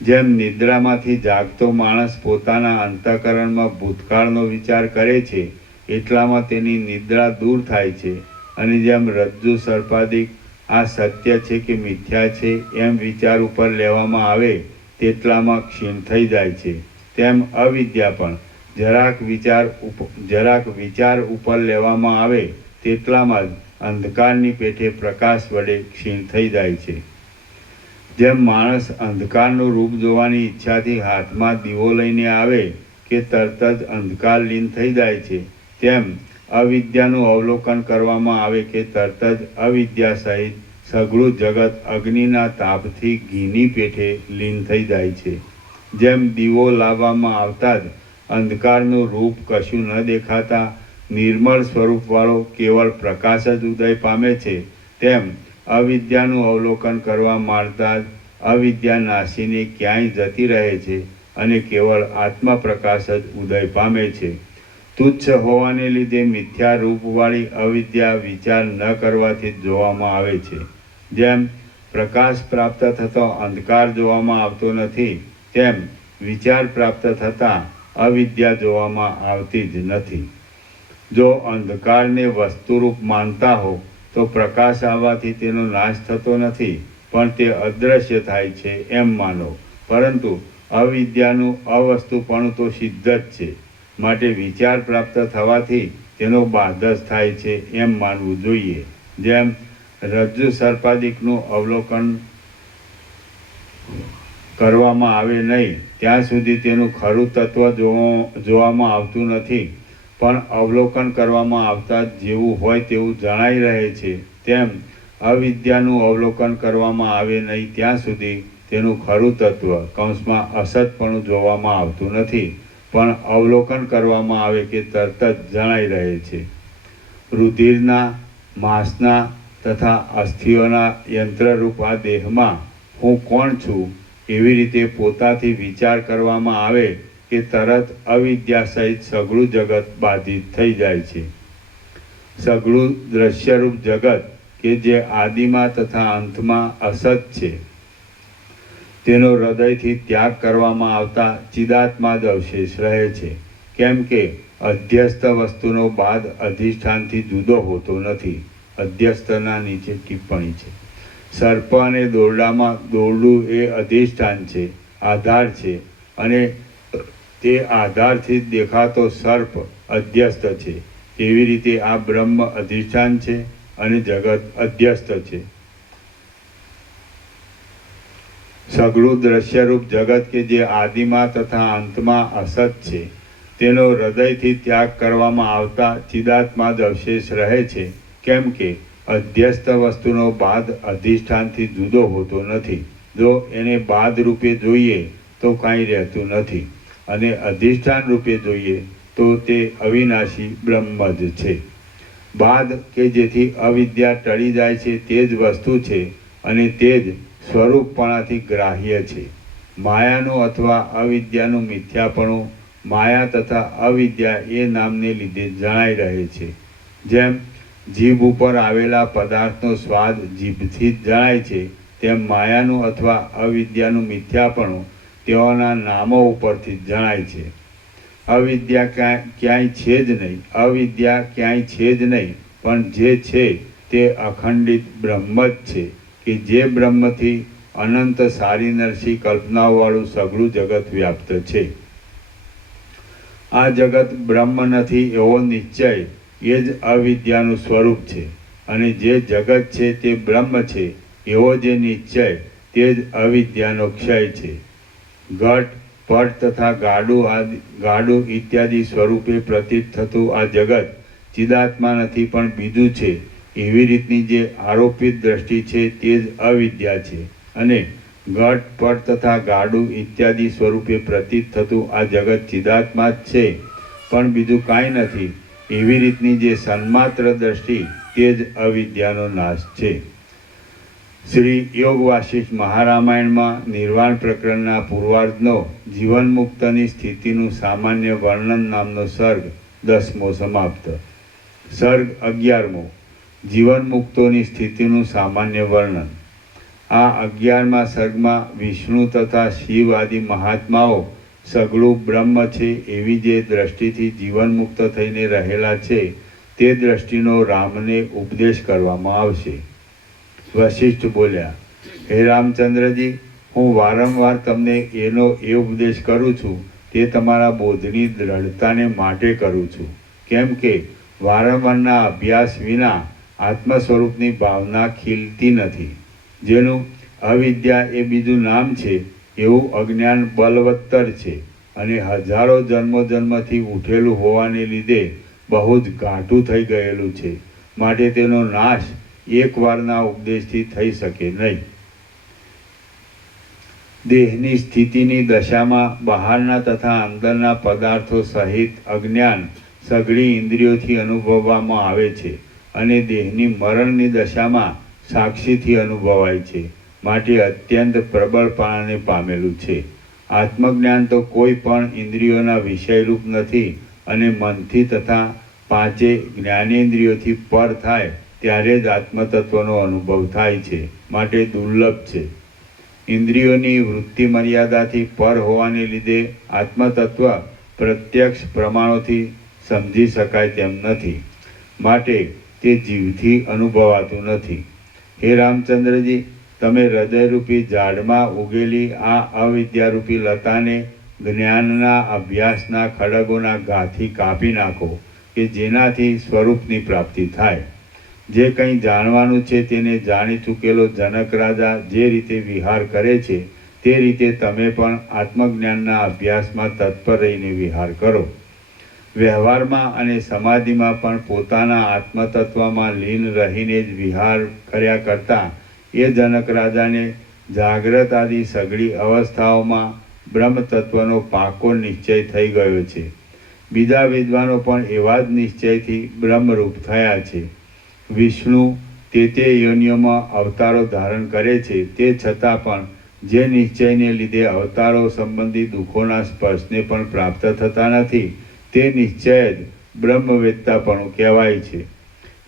જેમ નિદ્રામાંથી જાગતો માણસ પોતાના અંતઃકરણમાં ભૂતકાળનો વિચાર કરે છે એટલામાં તેની નિદ્રા દૂર થાય છે અને જેમ રજ્જુ સર્પાદિક આ સત્ય છે કે મિથ્યા છે એમ વિચાર ઉપર લેવામાં આવે તેટલામાં ક્ષીણ થઈ જાય છે તેમ અવિદ્યા પણ જરાક વિચાર ઉપર લેવામાં આવે તેટલામાં જ અંધકારની પેઠે પ્રકાશ વડે ક્ષીણ થઈ જાય છે. જેમ માણસ અંધકારનું રૂપ જોવાની ઈચ્છાથી હાથમાં દીવો લઈને આવે કે તરત જ અંધકાર લીન થઈ જાય છે તેમ અવિદ્યાનું અવલોકન કરવામાં આવે કે તરત જ અવિદ્યા સહિત સઘળું જગત અગ્નિના તાપથી ઘીની પેઠે લીન થઈ જાય છે. જેમ દીવો લાવવામાં આવતા જ અંધકારનું રૂપ કશું ન દેખાતા નિર્મળ સ્વરૂપવાળો કેવળ પ્રકાશ જ ઉદય પામે છે તેમ અવિદ્યાનું અવલોકન કરવા માંડતા જ અવિદ્યા નાસીને ક્યાંય જતી રહે છે અને કેવળ આત્મપ્રકાશ જ ઉદય પામે છે. તુચ્છ હોવાને લીધે મિથ્યા રૂપવાળી અવિદ્યા વિચાર ન કરવાથી જ જોવામાં આવે છે. જેમ પ્રકાશ પ્રાપ્ત થતો અંધકાર જોવામાં આવતો નથી તેમ વિચાર પ્રાપ્ત થતાં અવિદ્યા જોવામાં આવતી જ નથી. જો અંધકારને વસ્તુરૂપ માનતા હો તો પ્રકાશ આવવાથી તેનો નાશ થતો નથી પણ તે અદૃશ્ય થાય છે એમ માનો. પરંતુ અવિદ્યાનું અવસ્તુપણું તો સિદ્ધ જ છે માટે વિચાર પ્રાપ્ત થવાથી તેનો બાધ જ થાય છે એમ માનવું જોઈએ. જેમ રજ્જુ સર્પાદિકનું અવલોકન કરવામાં આવે નહીં ત્યાં સુધી તેનું ખરું તત્વ જોવામાં આવતું નથી પણ અવલોકન કરવામાં આવતા જેવું હોય તેવું જણાઈ રહે છે તેમ અવિદ્યાનું અવલોકન કરવામાં આવે નહીં ત્યાં સુધી તેનું ખરું તત્વ કૌંસમાં અસતપણું જોવામાં આવતું નથી પણ અવલોકન કરવામાં આવે કે તરત જ જણાઈ રહે છે. રુધિરના માંસના તથા અસ્થિઓના યંત્રરૂપ આ દેહમાં હું કોણ છું એવી રીતે પોતાથી વિચાર કરવામાં આવે કે તરત અવિદ્યા સહિત સઘળું જગત બાધિત થઈ જાય છે. સઘળું દ્રશ્યરૂપ જગત કે જે આદિમાં તથા અંતમાં અસત છે તેનો હૃદયથી ત્યાગ કરવામાં આવતા ચિદાત્મા જ અવશેષ રહે છે. કેમ કે અધ્યસ્થ વસ્તુનો બાદ અધિષ્ઠાનથી જુદો હોતો નથી. અધ્યસ્થના નીચે ટિપ્પણી છે. સર્પ અને દોરડામાં દોરડું એ અધિષ્ઠાન છે, આધાર છે, અને તે આધારથી જ દેખાતો સર્પ અધ્યસ્થ છે. તેવી રીતે આ બ્રહ્મ અધિષ્ઠાન છે અને જગત અધ્યસ્થ છે. સઘળું દ્રશ્યરૂપ જગત કે જે આદિમાં તથા અંતમાં અસત છે, તેનો હૃદયથી ત્યાગ કરવામાં આવતા ચિદાત્મા જ અવશેષ રહે છે. કેમ કે અધ્યસ્થ વસ્તુનો બાદ અધિષ્ઠાનથી જુદો હોતો નથી. જો એને બાદ રૂપે જોઈએ તો કાંઈ રહેતું નથી, અને અધિષ્ઠાન રૂપે જોઈએ તો તે અવિનાશી બ્રહ્મ જ છે. બાદ કે જેથી અવિદ્યા ટળી જાય છે તે જ વસ્તુ છે, અને તે જ સ્વરૂપપણાથી ગ્રાહ્ય છે. માયાનું અથવા અવિદ્યાનું મિથ્યાપણું માયા તથા અવિદ્યા એ નામને લીધે જણાઈ રહે છે. જેમ જીભ ઉપર આવેલા પદાર્થનો સ્વાદ જીભથી જ જણાય છે, તેમ માયાનું અથવા અવિદ્યાનું મિથ્યાપણું તેઓના નામો ઉપરથી જ જણાય છે. અવિદ્યા ક્યાંય છે જ નહીં, અવિદ્યા ક્યાંય છે જ નહીં, પણ જે છે તે અખંડિત બ્રહ્મ જ છે, કે જે બ્રહ્મથી અનંત સારી નરસી કલ્પનાઓવાળું સઘળું જગત વ્યાપ્ત છે. આ જગત બ્રહ્મ નથી એવો નિશ્ચય એ જ અવિદ્યાનું સ્વરૂપ છે, અને જે જગત છે તે બ્રહ્મ છે એવો જે નિશ્ચય તે જ અવિદ્યાનો ક્ષય છે. ઘટ, પટ તથા ગાડું ઇત્યાદિ સ્વરૂપે પ્રતીત થતું આ જગત ચિદાત્મા નથી પણ બીજું છે, એવી રીતની જે આરોપિત દ્રષ્ટિ છે તે જ અવિદ્યા છે. અને ઘટ, પટ તથા ગાડું ઇત્યાદિ સ્વરૂપે પ્રતીત થતું આ જગત ચિદાત્મા જ છે પણ બીજું કાંઈ નથી, એવી રીતની જે સન્માત્ર દ્રષ્ટિ તે જ અવિદ્યાનો નાશ છે. શ્રી યોગ વાસિષ્ઠ મહારામાયણમાં નિર્વાણ પ્રકરણના પૂર્વાર્ધનો જીવનમુક્તની સ્થિતિનું સામાન્ય વર્ણન નામનો સર્ગ 10મો સમાપ્ત. સર્ગ 11મો જીવનમુક્તોની સ્થિતિનું સામાન્ય વર્ણન. આ 11મા સર્ગમાં વિષ્ણુ તથા શિવ આદિ મહાત્માઓ સઘળું બ્રહ્મ છે એવી જે દ્રષ્ટિથી જીવનમુક્ત થઈને રહેલા છે તે દ્રષ્ટિનો રામને ઉપદેશ કરવામાં આવશે. વશિષ્ઠ બોલ્યા, હે રામચંદ્રજી, હું વારંવાર તમને એનો એ ઉપદેશ કરું છું તે તમારા બોધની દ્રઢતાને માટે કરું છું. કેમ કે વારંવારના અભ્યાસ વિના આત્મ સ્વરૂપની ભાવના ખીલતી નથી. જેનું અવિદ્યા એ બીજું નામ છે એવું અજ્ઞાન બલવત્તર છે, અને હજારો જન્મોજન્મથી ઉઠેલું હોવાને લીધે બહુ જ ઘાટું થઈ ગયેલું છે. માટે તેનો નાશ એકવારના ઉપદેશથી થઈ શકે નહીં. દેહની સ્થિતિની દશામાં બહારના તથા અંદરના પદાર્થો સહિત અજ્ઞાન સઘળી ઇન્દ્રિયોથી અનુભવવામાં આવે છે, અને દેહની મરણની દશામાં સાક્ષીથી અનુભવાય છે. માટે અત્યંત પ્રબળપણાને પામેલું છે. આત્મજ્ઞાન તો કોઈ પણ ઇન્દ્રિયોના વિષયરૂપ નથી, અને મનથી તથા પાંચે જ્ઞાનેન્દ્રિયોથી પર થાય ત્યારે જ આત્મતત્વનો અનુભવ થાય છે. માટે દુર્લભ છે. ઇન્દ્રિયોની વૃત્તિ મર્યાદાથી પર હોવાને લીધે આત્મતત્વ પ્રત્યક્ષ પ્રમાણોથી સમજી શકાય તેમ નથી. માટે તે જીવથી અનુભવાતું નથી. હે રામચંદ્રજી, તમે હૃદયરૂપી ઝાડમાં ઉગેલી આ અવિદ્યારૂપી લતાને જ્ઞાનના અભ્યાસના ખડગોના ઘાથી કાપી નાખો, કે જેનાથી સ્વરૂપની પ્રાપ્તિ થાય. જે કંઈ જાણવાનું છે તેને જાણી ચૂકેલો જનક રાજા જે રીતે વિહાર કરે છે તે રીતે તમે પણ આત્મજ્ઞાનના અભ્યાસમાં તત્પર રહીને વિહાર કરો. વ્યવહારમાં અને સમાધિમાં પણ પોતાના આત્મતત્વમાં લીન રહીને જ વિહાર કર્યા કરતાં એ જનક રાજાને જાગ્રત આદિ સઘળી અવસ્થાઓમાં બ્રહ્મતત્વનો પાકો નિશ્ચય થઈ ગયો છે. બીજા વિદ્વાનો પણ એવા જ નિશ્ચયથી બ્રહ્મરૂપ થયા છે. વિષ્ણુ તે યોનિઓમાં અવતારો ધારણ કરે છે, તે છતાં પણ જે નિશ્ચયને લીધે અવતારો સંબંધી દુઃખોના સ્પર્શને પણ પ્રાપ્ત થતા નથી તે નિશ્ચય જ બ્રહ્મવેત્તાપણું કહેવાય છે.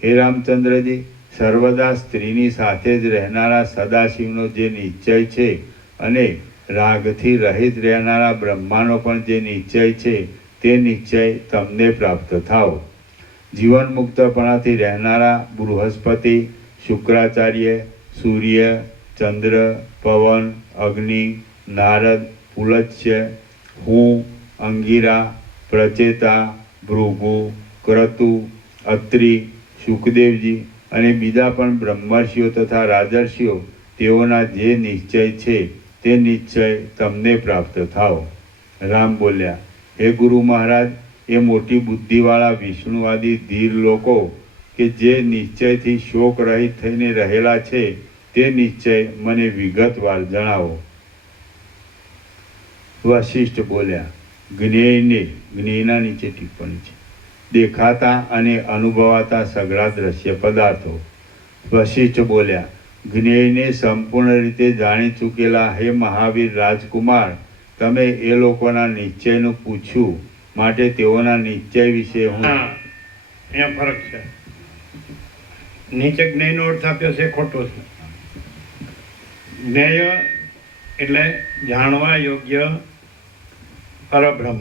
હે રામચંદ્રજી, સર્વદા સ્ત્રીની સાથે જ રહેનારા સદાશિવનો જે નિશ્ચય છે અને રાગથી રહિત રહેનારા બ્રહ્માનો પણ જે નિશ્ચય છે તે નિશ્ચય તમને પ્રાપ્ત થાવ. જીવન મુક્તપણાથી રહેનારા બૃહસ્પતિ, શુક્રાચાર્ય, સૂર્ય, ચંદ્ર, પવન, અગ્નિ, નારદ, પુલત્સ્ય, હું, અંગિરા, પ્રચેતા, ભૃગુ, ક્રતુ, અત્રિ, શુકદેવજી અને બીજા પણ બ્રહ્મર્ષિઓ તથા રાજર્ષિઓ, તેઓના જે નિશ્ચય છે તે નિશ્ચય તમને પ્રાપ્ત થાવ. રામ બોલ્યા, હે ગુરુ મહારાજ, એ મોટી બુદ્ધિવાળા વિષ્ણુવાદી ધીર લોકો કે જે નિશ્ચયથી શોક રહિત થઈને રહેલા છે તે નિશ્ચય મને વિગતવાર જણાવો. વશિષ્ઠ બોલ્યા, જ્ઞેયને, જ્ઞેયના નીચે ટિપ્પણી છે, દેખાતા અને અનુભવાતા સઘળા દ્રશ્ય પદાર્થો. વશિષ્ઠ બોલ્યા, જ્ઞેયને સંપૂર્ણ રીતે જાણી ચૂકેલા હે મહાવીર રાજકુમાર, તમે એ લોકોના નિશ્ચયનું પૂછ્યું, માટે તેઓના નિશ્ચય વિશે હું અહીંયા ફરક છે. નીચે જ્ઞેયનો અર્થ આપ્યો છે ખોટો છે. જ્ઞેય એટલે જાણવા યોગ્ય પરબ્રહ્મ,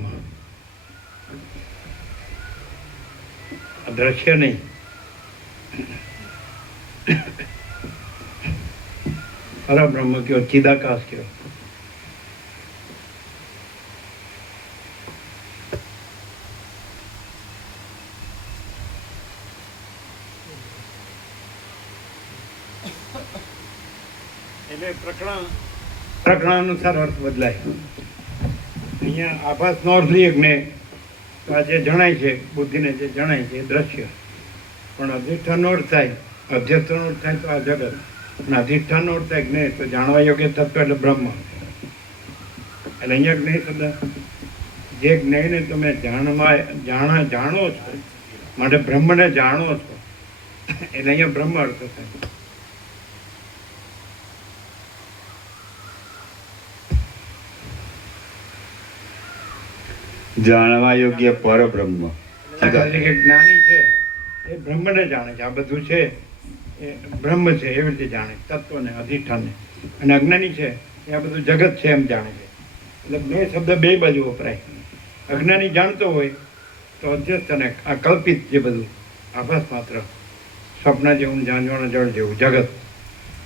દ્રશ્ય નહીં. પરબ્રહ્મ કયો, ચિદાકાશ કયો. એટલે પ્રકરણ અનુસાર અર્થ બદલાય. અહીંયા આભાસનો અર્થ લઈએ જ્ઞેય, તો આ જે જણાય છે બુદ્ધિને, જે જણાય છે એ દ્રશ્ય. પણ અધિષ્ઠાનનો અર્થ થાય, અધ્યસ્થનો અર્થ થાય તો આ જગત, અને અધિષ્ઠાનનો અર્થ થાય જ્ઞેય, તો જાણવા યોગ્ય તત્વ એટલે બ્રહ્મ. એટલે અહીંયા જ્ઞેય શબ્દ, જે જ્ઞેયને તમે જાણો છો, માટે બ્રહ્મને જાણો છો, એટલે અહીંયા બ્રહ્મ અર્થ થાય. જાણવા યોગ્ય પરબ્રહ્મ. એટલે કે જ્ઞાની છે એ બ્રહ્મને જાણે છે, આ બધું છે એ બ્રહ્મ છે એવી રીતે જાણે, તત્વને, અધિષ્ઠાનને. અને અજ્ઞાની છે એ આ બધું જગત છે એમ જાણે છે. એટલે બે શબ્દ બે બાજુ વપરાય. અજ્ઞાની જાણતો હોય તો અધ્યસ્થ અને આ કલ્પિત જે બધું આભાસ માત્ર, સ્વપ્ન જેવું, ઝાંઝવાણા જળ જેવું જગત,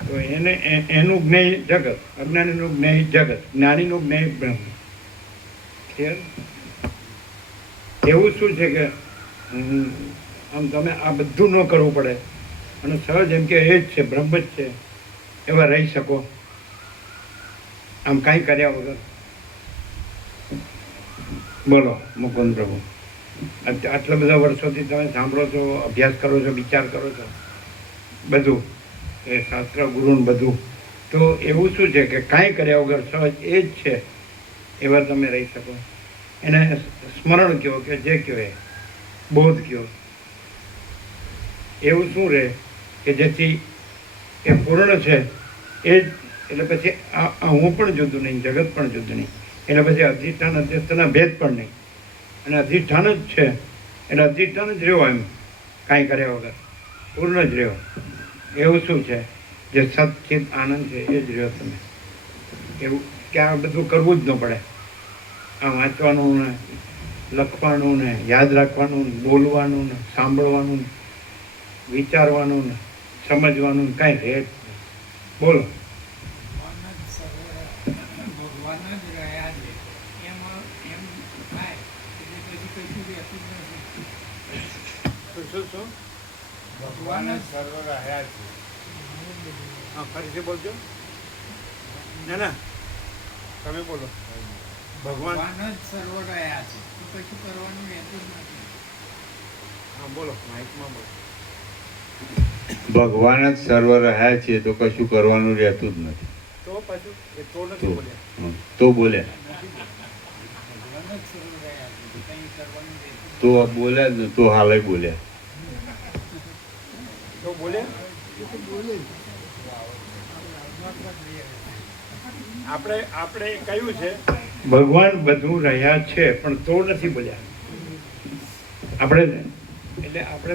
તો એને એનું જ્ઞેય જગત, અજ્ઞાનીનું જ્ઞેય જગત, જ્ઞાનીનું જ્ઞેય બ્રહ્મ. ક્લિયર? એવું શું છે કે આમ તમે આ બધું ન કરવું પડે અને સહજ એમ કે એ જ છે, બ્રહ્મ જ છે એવા રહી શકો, આમ કાંઈ કર્યા વગર. બોલો મુકુંદ પ્રભુ, આટલા બધા વર્ષોથી તમે સાંભળો છો, અભ્યાસ કરો છો, વિચાર કરો છો, બધું એ શાસ્ત્ર ગુરુને બધું, તો એવું શું છે કે કાંઈ કર્યા વગર સહજ એ જ છે એવા તમે રહી શકો. એને સ્મરણ કહો કે જે કહો એ બોધ કહો. એવું શું રહે કે જેથી એ પૂર્ણ છે એ જ. એટલે પછી આ હું પણ જુદું નહીં, જગત પણ જુદું નહીં. એટલે પછી અધિષ્ઠાન અધ્યસ્થના ભેદ પણ નહીં, અને અધિષ્ઠાન જ છે એટલે અધિષ્ઠાન જ રહ્યો, એમ કાંઈ કર્યા વગર પૂર્ણ જ રહ્યો. એવું શું છે જે સચ્ચિત આનંદ છે એ જ રહ્યો તમે. એવું કે આ બધું કરવું જ ન પડે. આ વાંચવાનું ને, લખવાનું ને, યાદ રાખવાનું ને, બોલવાનું ને, સાંભળવાનું ને, વિચારવાનું ને, સમજવાનું ને, કાંઈ રહે જ નહીં. બોલો. ભગવાન જ સર્વ રહ્યા છે. હા, ફરીથી બોલજો. ના ના, તમે બોલો. ભગવાન જ સર્વ રહ્યા છે, તો કશું કરવાનું રહેતું જ નથી. હા બોલો, માઇકમાં બોલો. ભગવાન જ સર્વ રહ્યા છે તો કશું કરવાનું રહેતું જ નથી. તો પાછું એ તો નથી બોલ્યા. તો બોલ્યા, ભગવાન જ સર્વ રહ્યા છે, તો કંઈ કરવાનું રહેતું તો બોલ્યા જ ને, તો હાલે બોલ્યા. તો બોલ્યા. આપણે કહ્યું છે ભગવાન બધું રહ્યા છે પણ તો નથી બોલ્યા. આપણે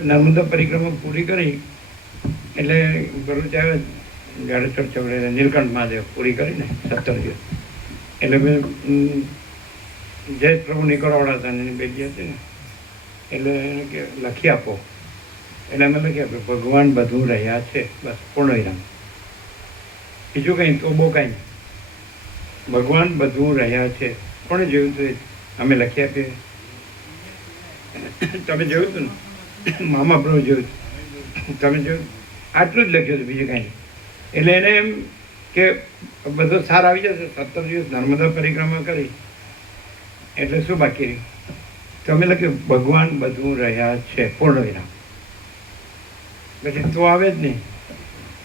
નર્મદા પરિક્રમા પૂરી કરી એટલે ગુરુચાર્ય જાડેશ્વર ચૌડે નીલકંઠ મહાદેવ પૂરી કરીને 17 દિવસ. એટલે જય પ્રભુ નીકળવાળા હતા ને એની બેટી હતી ને, એટલે એને કે લખી આપો. એટલે અમે લખી આપ્યું ભગવાન બધું રહ્યા છે, બસ પૂર્ણ વિરામ. બીજું કંઈ તો બહુ કાંઈ નહીં. ભગવાન બધું રહ્યા છે. કોણે જોયું હતું એ? અમે લખી આપીએ. તમે જોયું હતું ને? મામા પ્રભુ જોયું હતું. તમે જોયું? આટલું જ લખ્યું હતું, બીજું કાંઈ નહીં. એટલે એને એમ કે બધો સાર આવી જશે. 17 દિવસ નર્મદા પરિક્રમા કરી એટલે શું બાકી રહ્યું? તો અમે લખ્યું ભગવાન બધું રહ્યા છે, પૂર્ણ વિરામ. પછી તો આવે જ નહીં.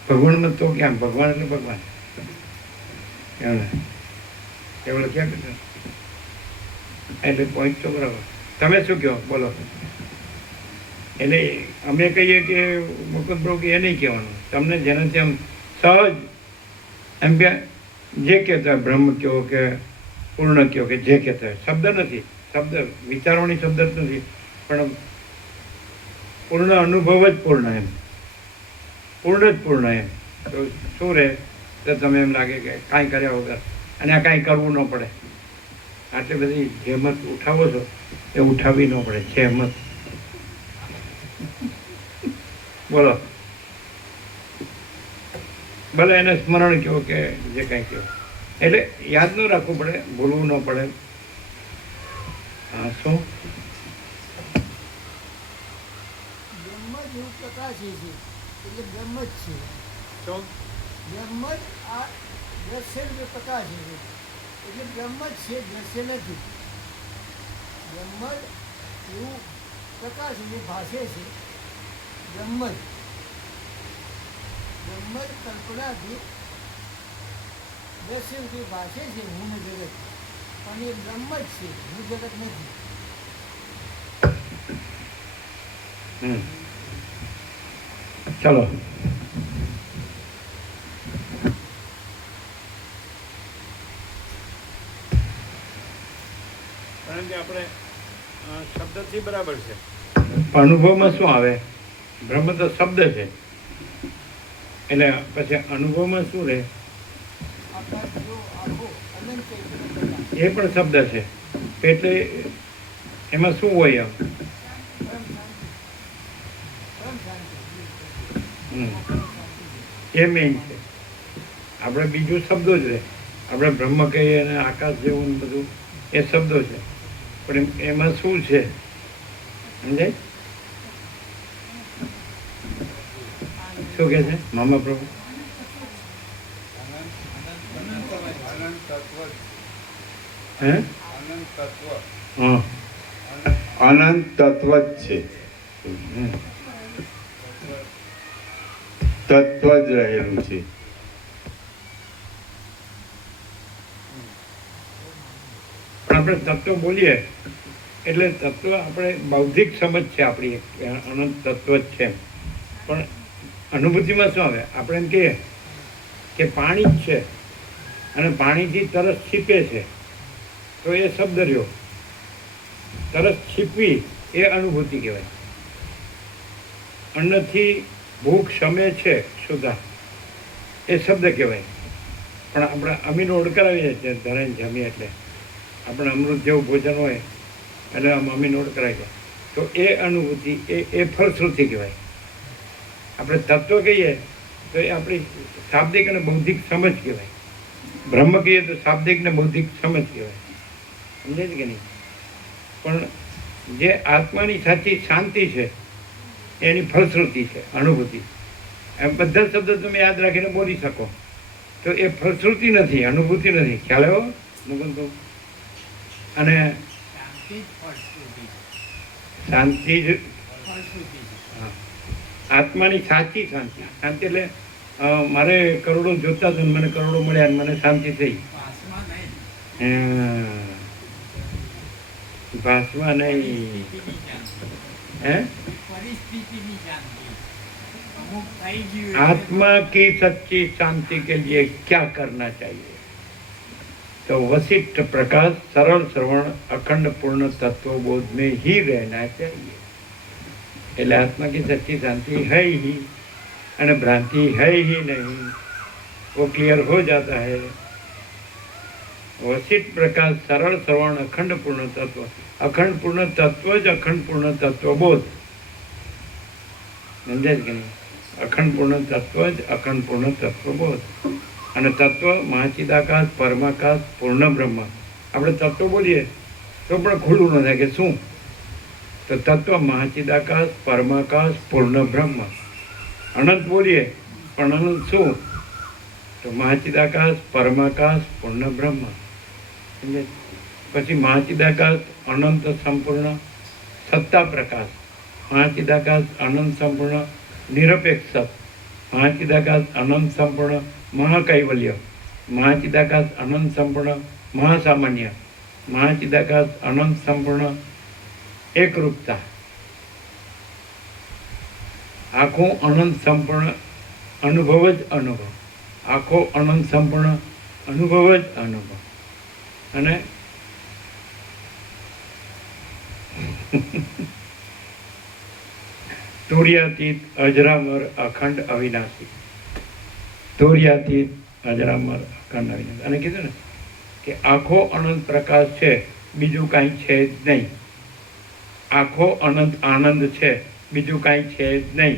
ભગવાનમાં તો ક્યાં? ભગવાન એટલે ભગવાન. એવું લખ્યા કે એટલે પોઈન્ટ તો બરાબર. તમે શું કહો? બોલો. એટલે અમે કહીએ કે મુકુંદ પ્રભુ કે એ નહીં કહેવાનું. તમને જેનાથી આમ સહજ એમ કે જે કહેતા હોય બ્રહ્મ કહો કે પૂર્ણ કહો કે જે કહેતા હોય, શબ્દ નથી, શબ્દ વિચારવાની શબ્દ જ નથી, પણ પૂર્ણ અનુભવ જ પૂર્ણ એમ, પૂર્ણ જ પૂર્ણ એમ. તો શું રહે? તો તમે એમ લાગે કે કાંઈ કર્યા વગર અને આ કાંઈ કરવું ન પડે. આટલી બધી જહેમત ઉઠાવો છો એ ઉઠાવવી ન પડે. જહેમત બોલો. ભલે એને સ્મરણ કહો કે જે કાંઈ કહો, એટલે યાદ ન રાખવું પડે, ભૂલવું ન પડે. હા શું? બ્રહ્મ જ એવું પ્રકાશી છે, એટલે બ્રહ્મ જ છે. શું? બ્રહ્મ જ આ દ્રશ્ય રૂપે પ્રકાશી છે, એટલે બ્રહ્મ જ છે, દ્રશ્ય નથી. બ્રહ્મ જ એવું પ્રકાશ જે ભાષે છે, બ્રહ્મ જ. બ્રહ્મ જ કલ્પનાથી દ્રશ્ય રૂપે ભાષે છે, હું ને જગત. પણ એ બ્રહ્મ જ છે, હું જગત નથી. ચલો. કારણ કે આપણે શબ્દથી બરાબર છે. અનુભવમાં શું આવે? બ્રહ્મ તો શબ્દ છે, એટલે પછી અનુભવમાં શું રહે? આકાશ જો આખો અનંત ચૈતન્ય પ્રકાશ. એ પણ શબ્દ છે, એટલે એમાં શું હોય? આમ પરમ શાંતિ. પરમ શાંતિ. એ મેઇન છે. આપણે બીજું શબ્દો જ રહે. આપણે બ્રહ્મ કહીએ અને આકાશ જેવું ને બધું એ શબ્દો છે, પણ એમાં શું છે? સમજાય? શું કહે છે મામા પ્રભુ? હે? હા. અનંત તત્વ જ છે, તત્વ જ રહેલું છે. પણ આપણે તત્વ બોલીએ એટલે તત્વ આપણે બૌદ્ધિક સમજ છે આપણી, એક અનંત તત્વ જ છે. પણ અનુભૂતિમાં શું આવે? આપણે એમ કહીએ કે પાણી જ છે અને પાણીથી તરસ છીપે છે, તો એ શબ્દ રહ્યો. તરસ છીપવી એ અનુભૂતિ કહેવાય. અન્નથી ભૂખ શમે છે સુધા, એ શબ્દ કહેવાય. પણ આપણે અમીનો ઓડ કરાવીએ છીએ ધરાઈને જમીએ એટલે આપણે અમૃત જેવું ભોજન હોય એટલે આમ અમી નોટ કરાવી દે, તો એ અનુભૂતિ એ ફલશ્રુતિ કહેવાય. આપણે તત્વ કહીએ તો એ આપણી શાબ્દિક અને બૌદ્ધિક સમજ કહેવાય. બ્રહ્મ કહીએ તો શાબ્દિક ને બૌદ્ધિક સમજ કહેવાય. સમજાય છે કે નહીં? પણ જે આત્માની સાચી શાંતિ છે એની ફલશ્રુતિ છે અનુભૂતિ. એમ બધા શબ્દો તમે યાદ રાખીને બોલી શકો, તો એ ફલશ્રુતિ નથી, અનુભૂતિ નથી. ખ્યાલ આવ્યો મુકુંદ? અને શાંતિ જ ફળશ્રુતિ છે. શાંતિ જ ફળશ્રુતિ છે. હા, આત્માની સાચી શાંતિ. શાંતિ એટલે મારે કરોડો જોતા હતા ને મને કરોડો મળ્યા અને મને શાંતિ થઈ. પાસમાં નહીં. ભાષમાં નહીં. પરિસ્થિતિની શાંતિ. હે? પરિસ્થિતિની શાંતિ. અમુક થઈ ગયું એટલે आत्मा की सच्ची शांति के लिए क्या करना चाहिए? तो वशिष्ठ प्रकाश सरल श्रवण अखंड पूर्ण तत्व बोध में ही रहना चाहिए. એટલે आत्मा की सच्ची शांति है ही અને भ्रांति है ही नहीं, वो क्लियर हो जाता है. વસિત પ્રકાશ સરળ શ્રવણ અખંડ પૂર્ણ તત્વ. અખંડ પૂર્ણ તત્વ જ અખંડ પૂર્ણ તત્વ બોધ. સમજાય છે કે નહીં? અખંડ પૂર્ણ તત્વ જ અખંડ પૂર્ણ તત્વ બોધ. અને તત્વ મહાચિદાકાશ પરમાકાશ પૂર્ણ બ્રહ્મ. આપણે તત્વ બોલીએ તો પણ ખુલ્લું ન થાય કે શું? તો તત્વ મહાચિદાકાશ પરમાકાશ પૂર્ણ બ્રહ્મ. અનંત બોલીએ પણ અનંત શું? તો મહાચિદાકાશ પરમાકાશ પૂર્ણ બ્રહ્મ. સમજે? પછી મહાચિદાકાશ અનંત સંપૂર્ણ સત્તા પ્રકાશ. મહાચિદાકાશ અનંત સંપૂર્ણ નિરપેક્ષ સત. મહાચિદાકાશ અનંત સંપૂર્ણ મહાકૈવલ્ય. મહાચિદાકાશ અનંત સંપૂર્ણ મહાસામાન્ય. મહાચિદાકાશ અનંત સંપૂર્ણ એકરૂપતા. આખો અનંત સંપૂર્ણ અનુભવ જ અનુભવ. આખો અનંત સંપૂર્ણ અનુભવ જ અનુભવ. અને તુર્યાતીત અજરામર અખંડ અવિનાશી. તુર્યાતીત અજરામર અખંડ અવિનાશી. અને કીધું ને કે આખો અનંત પ્રકાશ છે, બીજું કાંઈ છે જ નહીં. આખો અનંત આનંદ છે, બીજું કાંઈ છે જ નહીં.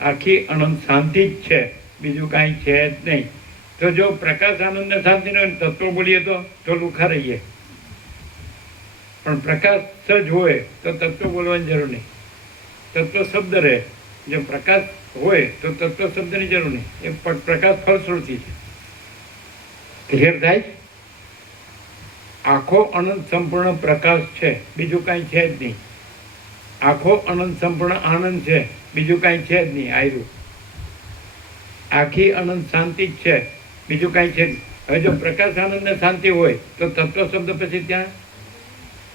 આખી અનંત શાંતિ જ છે, બીજું કાંઈ છે જ નહીં. તો જો પ્રકાશ આનંદ ને શાંતિ નો તત્વ બોલીએ તો લુખા રહીએ. પણ પ્રકાશ જ હોય તો તત્વ બોલવાની જરૂર નહીં. તત્વ શબ્દ રહે. જો પ્રકાશ હોય તો તત્વ શબ્દની જરૂર નહીં. એ પ્રકાશ ફલશ્રુતિ છે. ક્લિયર થાય? આખો અનંત સંપૂર્ણ પ્રકાશ છે, બીજું કાંઈ છે જ નહીં. આખો અનંત સંપૂર્ણ આનંદ છે, બીજું કાંઈ છે જ નહીં. આયરું આખી અનંત શાંતિ જ છે, બીજું કાંઈ છે નહીં. હવે જો પ્રકાશ આનંદ ને શાંતિ હોય તો તત્વ શબ્દ પછી ત્યાં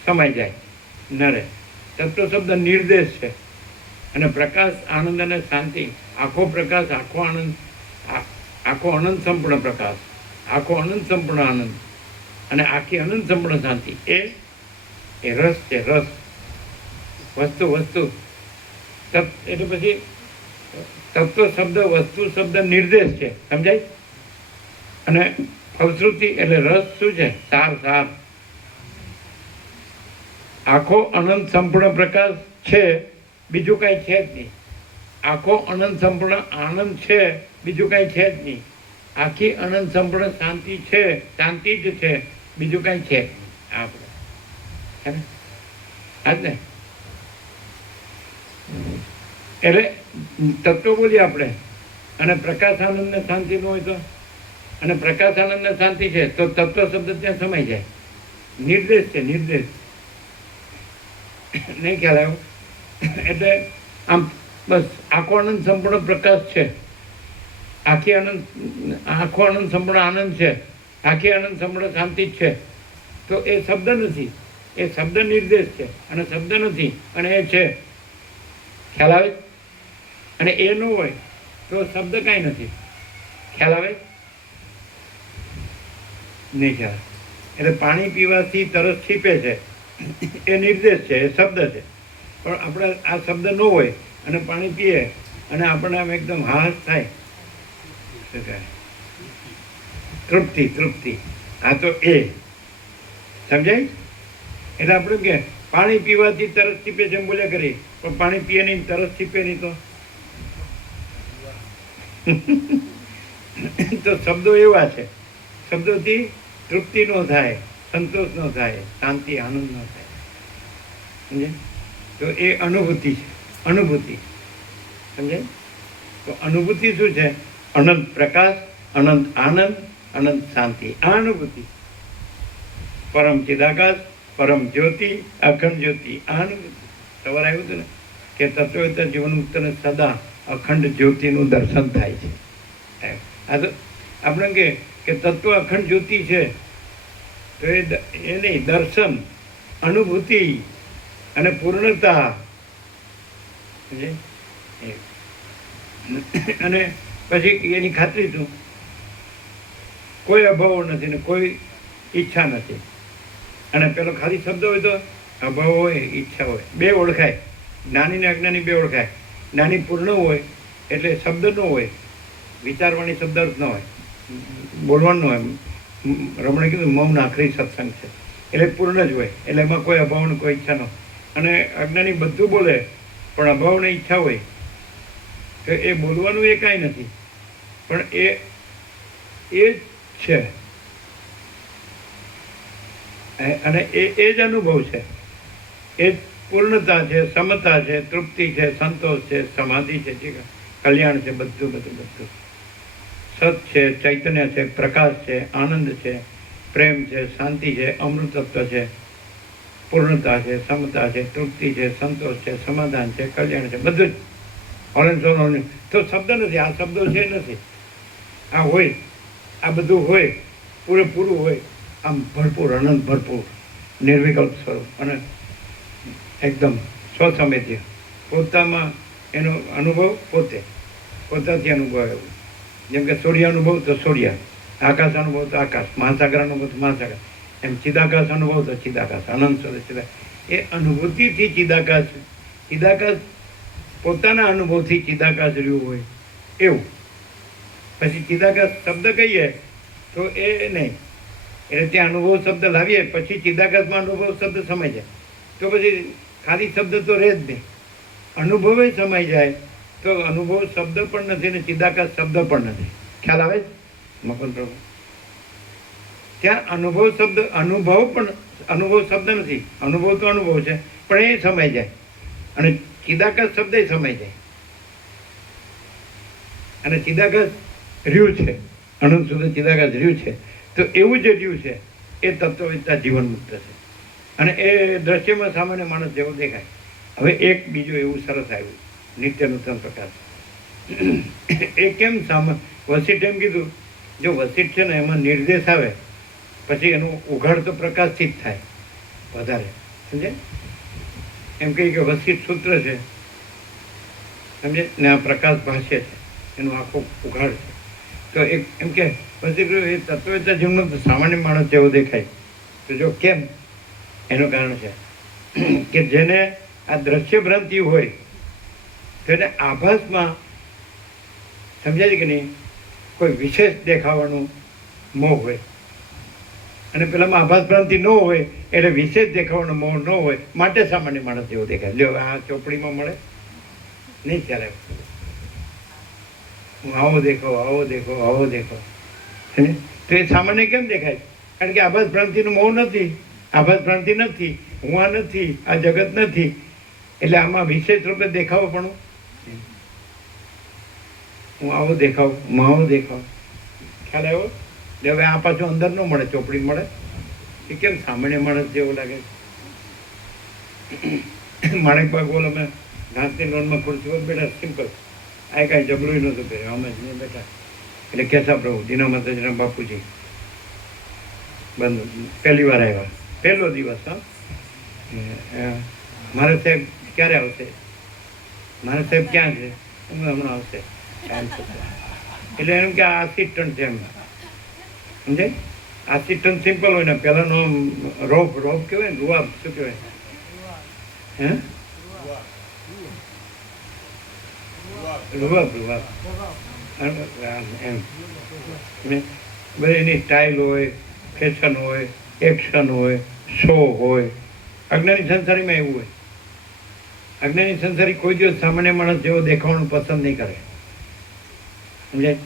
સમાઈ જાય ન રહે. તત્વ શબ્દ નિર્દેશ છે. અને પ્રકાશ આનંદ અને શાંતિ, આખો પ્રકાશ, આખો આનંદ, આખો અનંત સંપૂર્ણ પ્રકાશ, આખો અનંત સંપૂર્ણ આનંદ અને આખી અનંત સંપૂર્ણ શાંતિ એ રસ છે. રસ વસ્તુ એટલે પછી તત્વ શબ્દ વસ્તુ શબ્દ નિર્દેશ છે. સમજાય? અને ફલશ્રુતિ એટલે રસ શું છે? સાર. આખો અનંત સંપૂર્ણ પ્રકાશ છે, બીજું કાંઈ છે જ નહીં. આખો અનંત સંપૂર્ણ આનંદ છે, બીજું કાંઈ છે જ નહીં. આખી અનંત સંપૂર્ણ શાંતિ છે, શાંતિ જ છે, બીજું કાંઈ છે જ નહીં. આપણે આજ ને એટલે તત્વ બોલીએ આપણે. અને પ્રકાશ આનંદ ને શાંતિ નો હોય તો, અને પ્રકાશ આનંદ ને શાંતિ છે તો તત્વ શબ્દ ત્યાં સમાઈ જાય. નિર્દેશ છે, નિર્દેશ. નહીં ખ્યાલ આવ્યો? એટલે આમ બસ આખો આનંદ સંપૂર્ણ પ્રકાશ છે, આખો આનંદ સંપૂર્ણ આનંદ છે, આખી આનંદ સંપૂર્ણ શાંતિ જ છે. તો એ શબ્દ નથી, એ શબ્દ નિર્દેશ છે. અને શબ્દ નથી અને એ છે. ખ્યાલ આવે? અને એ ન હોય તો શબ્દ કાંઈ નથી. ખ્યાલ આવે? નહીં ખ્યાલ. એટલે પાણી પીવાથી તરસ છીપે છે, એ નિર્દેશ છે, એ શબ્દ છે. પણ આપણે આ શબ્દ ન હોય અને પાણી પીએ અને આપણને આમ એકદમ હાશ થાય, તૃપ્તિ. આ તો એ સમજાય? એટલે આપણે કે પાણી પીવાથી તરસ છીપે છે એમ બોલ્યા કરીએ, પણ પાણી પીએ નહીં, તરસ છીપે નહીં તો શબ્દો એવા છે. શબ્દોથી તૃપ્તિ ન થાય, સંતોષ ન થાય, શાંતિ આનંદ ન થાય. સમજાય? તો એ અનુભૂતિ છે. અનુભૂતિ સમજાય? તો અનુભૂતિ શું છે? અનંત પ્રકાશ, અનંત આનંદ, અનંત શાંતિ. આ અનુભૂતિ. પરમ ચિદાકાશ, પરમ જ્યોતિ, અખંડ જ્યોતિ. આ અનુભૂતિ. સવારે આવ્યું હતું ને કે તત્વવેતર જીવન મુક્તને સદા અખંડ જ્યોતિનું દર્શન થાય છે. આ તો આપણે કે તત્વ અખંડ જ્યોતિ છે તો એ નહીં, દર્શન, અનુભૂતિ અને પૂર્ણતા. અને પછી એની ખાતરી શું? કોઈ અભાવો નથી ને કોઈ ઈચ્છા નથી. અને પેલો ખાલી શબ્દ હોય તો અભાવ હોય, ઈચ્છા હોય, બે ઓળખાય. જ્ઞાની ને અજ્ઞાની બે ઓળખાય. જ્ઞાની પૂર્ણ હોય એટલે શબ્દ ન હોય, વિચારવાની શબ્દ ન હોય, બોલવાનું હોય, રમણે કીધું મૌન આખરી સત્સંગ છે, એટલે પૂર્ણ જ હોય, એટલે એમાં કોઈ અભાવની કોઈ ઈચ્છા ન. અને અજ્ઞાની બધું બોલે પણ અભાવની ઈચ્છા હોય તો એ બોલવાનું એ કાંઈ નથી, પણ એ જ છે અને એ જ અનુભવ છે, એ જ પૂર્ણતા છે, સમતા છે, તૃપ્તિ છે, સંતોષ છે, સમાધિ છે, કલ્યાણ છે, બધું બધું બધું સત છે, ચૈતન્ય છે, પ્રકાશ છે, આનંદ છે, પ્રેમ છે, શાંતિ છે, અમૃતત્વ છે, પૂર્ણતા છે, સમતા છે, તૃપ્તિ છે, સંતોષ છે, સમાધાન છે, કલ્યાણ છે, બધું જ ઓલન તો શબ્દ નથી, આ શબ્દો છે નથી, આ હોય, આ બધું હોય, પૂરેપૂરું હોય, આમ ભરપૂર, અનંત ભરપૂર, નિર્વિકલ્પ સ્વરૂપ અને એકદમ સ્વસમેધ્ય, પોતામાં એનો અનુભવ પોતાથી અનુભવ એવું. જેમ કે સૂર્ય અનુભવ તો સૂર્ય, આકાશ અનુભવ તો આકાશ, મહાસાગર અનુભવ તો મહાસાગર, એમ ચિદાકાશ અનુભવ તો ચિદાકાશ, અનંત ચિદા, એ અનુભૂતિથી ચિદાકાશ પોતાના અનુભવથી ચિદાકાશ રહ્યું હોય એવું. પછી ચિદાકાશ શબ્દ કહીએ તો એ નહીં, એટલે ત્યાં અનુભવ શબ્દ લાવીએ પછી ચિદાકાશમાં અનુભવ શબ્દ સમાઈ જાય તો પછી ખાલી શબ્દ તો રહે જ નહીં, અનુભવે સમાઈ જાય તો અનુભવ શબ્દ પણ નથી ને ચિદાકાશ શબ્દ પણ નથી. ખ્યાલ આવે છે મકન પ્રભુ? ત્યાં અનુભવ શબ્દ નથી, અનુભવ તો અનુભવ છે પણ એ સમાઈ જાય અને ચિદાકાશ શબ્દ એ સમાઈ જાય અને ચિદાકાશ રહ્યું છે, અનંત સુધી ચિદાકાશ રહ્યું છે. તો એવું જે રહ્યું છે એ તત્વવિદતા જીવન મુક્ત છે અને એ દ્રશ્યમાં સામાન્ય માણસ જેવો દેખાય. હવે એક બીજું એવું સરસ આવ્યું, નિત્ય નૂતન પ્રકાશ. એ કેમ વસીઠ એમ કીધું, જો વસીઠ છે ને એમાં નિર્દેશ આવે પછી એનું ઉઘાડ તો પ્રકાશથી જ થાય વધારે, સમજે? એમ કહી કે વસીઠ સૂત્ર છે, સમજે ને આ પ્રકાશ ભાષ્ય છે, એનું આખું ઉઘાડ છે. તો એક એમ કે વસીઠ એ તત્વવેતા જીવનનો સામાન્ય માણસ જેવો દેખાય. તો જો કેમ? એનું કારણ છે કે જેને આ દ્રશ્ય ભ્રાંતિ હોય તેને આભાસમાં, સમજાય છે કે નહીં, કોઈ વિશેષ દેખાવાનું મોહ હોય અને પેલામાં આભાસ ભ્રાંતિ ન હોય એટલે વિશેષ દેખાવાનો મોહ ન હોય, માટે સામાન્ય માણસ જેવો દેખાય. લ્યો આ ચોપડીમાં મળે નહીં, ચાલે. હું આવો દેખો તો એ સામાન્ય કેમ દેખાય? કારણ કે આભાસ ભ્રાંતિનો મોહ નથી, આભાસ ભ્રાંતિ નથી, હું આ નથી, આ જગત નથી, એટલે આમાં વિશેષ રૂપે દેખાવો પણ હું આવો દેખાવ, ખ્યાલ આવ્યો? હવે આ પાછું અંદર ન મળે, ચોપડી મળે. એ કેમ સામાન્ય માણસ જેવો લાગે? માણેકબાગ બોલ અમે ઘાસની લોનમાં ખુરશી પર બેઠા, સિમ્પલ, આ કાંઈ જબરું નહોતું કર્યું, અમે જ બેઠા. એટલે કેસા પ્રભુ દીના માતાજીના બાપુજી બંધ પહેલી વાર આવ્યા, પહેલો દિવસ. મારા સાહેબ ક્યારે આવશે? મારા સાહેબ ક્યાં છે? હમણાં આવશે. એટલે એમ કે આ આસિસ્ટન્ટ છે એમ, સમજે? આસિસ્ટન્ટ સિમ્પલ હોય ને, પહેલાનો રોપ કહેવાય ને, રૂઆબ શું કહેવાય? રૂઆબ એમ બધી એની સ્ટાઇલ હોય, ફેશન હોય, એક્શન હોય, શો હોય. અજ્ઞાની સંસારીમાં એવું હોય. અજ્ઞાની સંસારી કોઈ દિવસ સામાન્ય માણસ જેવો દેખાવાનું પસંદ નહીં કરે, સમજાય?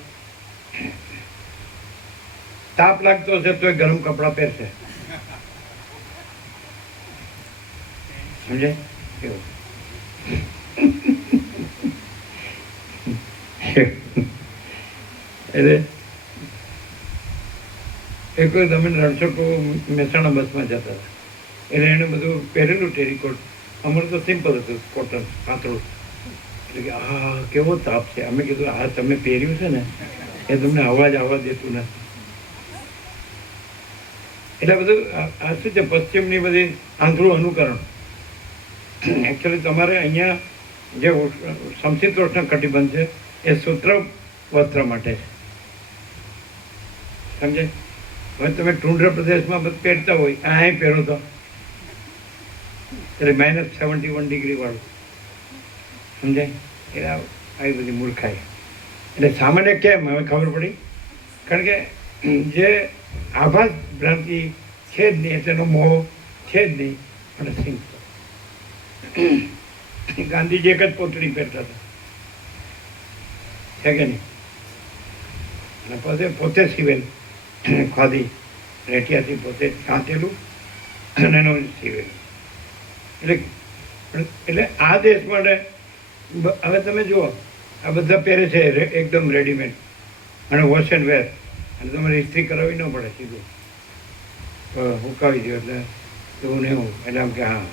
તાપ લાગતો હશે તો ગરમ કપડાં પહેરશે, સમજાય? એવું એટલે એ કોઈ તમે રણછોડ મહેસાણા બસમાં જતા હતા એટલે એને બધું પહેરેલું ટેરીકોટ. અમારું તો સિમ્પલ હતું, કોટન પાતળું. એટલે કે આ કેવો તાપ છે. અમે કીધું આ તમે પહેર્યું છે ને એ તમને અવાજ આવવા દેતું નથી. એટલે બધું આ શું છે, પશ્ચિમની બધી આંધળું અનુકરણ. એકચ્યુઅલી તમારે અહીંયા જે સમશીતોષ્ણ કટિબંધ છે એ સૂત્ર વસ્ત્ર માટે છે, સમજે? હવે તમે ટુંડ્ર પ્રદેશમાં બધું પહેરતા હોય, અહીં પહેરો તો એટલે -71 ડિગ્રી વાળું, સમજાય? એટલે આવી બધી મૂર્ખાઈ. એટલે સામાન્ય કેમ હવે ખબર પડી? કારણ કે જે આભાસ ભ્રાંતિ છે જ નહીં, એટલેનો મોહ છે જ નહીં. અને સિંહ ગાંધીજી એક જ પોતળી પહેરતા હતા, છે કે નહીં? અને પોતે સિવેલ ખાધી રેટિયાથી પોતે કાંતેલું અને એનું સિવેલ. એટલે આ દેશ માટે હવે તમે જુઓ, આ બધા પહેરે છે એકદમ રેડીમેડ અને વોશ એન્ડ વેર, અને તમારે ઇસ્ત્રી કરાવવી ન પડે, સીધું હુકાવી દો એટલે એવું ને એવું. એટલે આમ કે હા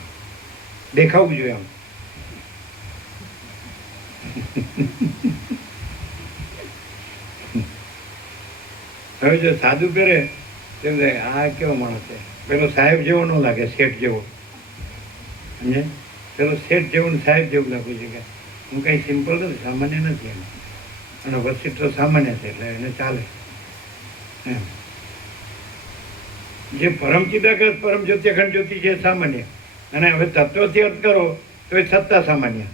દેખાવું જોઈએ આમ. હવે જો સાદું પહેરે તેમ આ કેવો માણસ છે, પેલો સાહેબ જેવો ન લાગે, શેઠ જેવો. સમજે? પેલો શેઠ જેવો ને સાહેબ જેવું લાગવું છે કે હું કાંઈ સિમ્પલ નથી, સામાન્ય નથી એમ. અને વસ્તી તો સામાન્ય છે એટલે એને ચાલે એમ. જે પરમ ચિદાકાશ પરમ જ્યોતિ અખંડ જ્યોતિ છે સામાન્ય, અને હવે તત્વથી અર્થ કરો તો એ સત્તા સામાન્ય.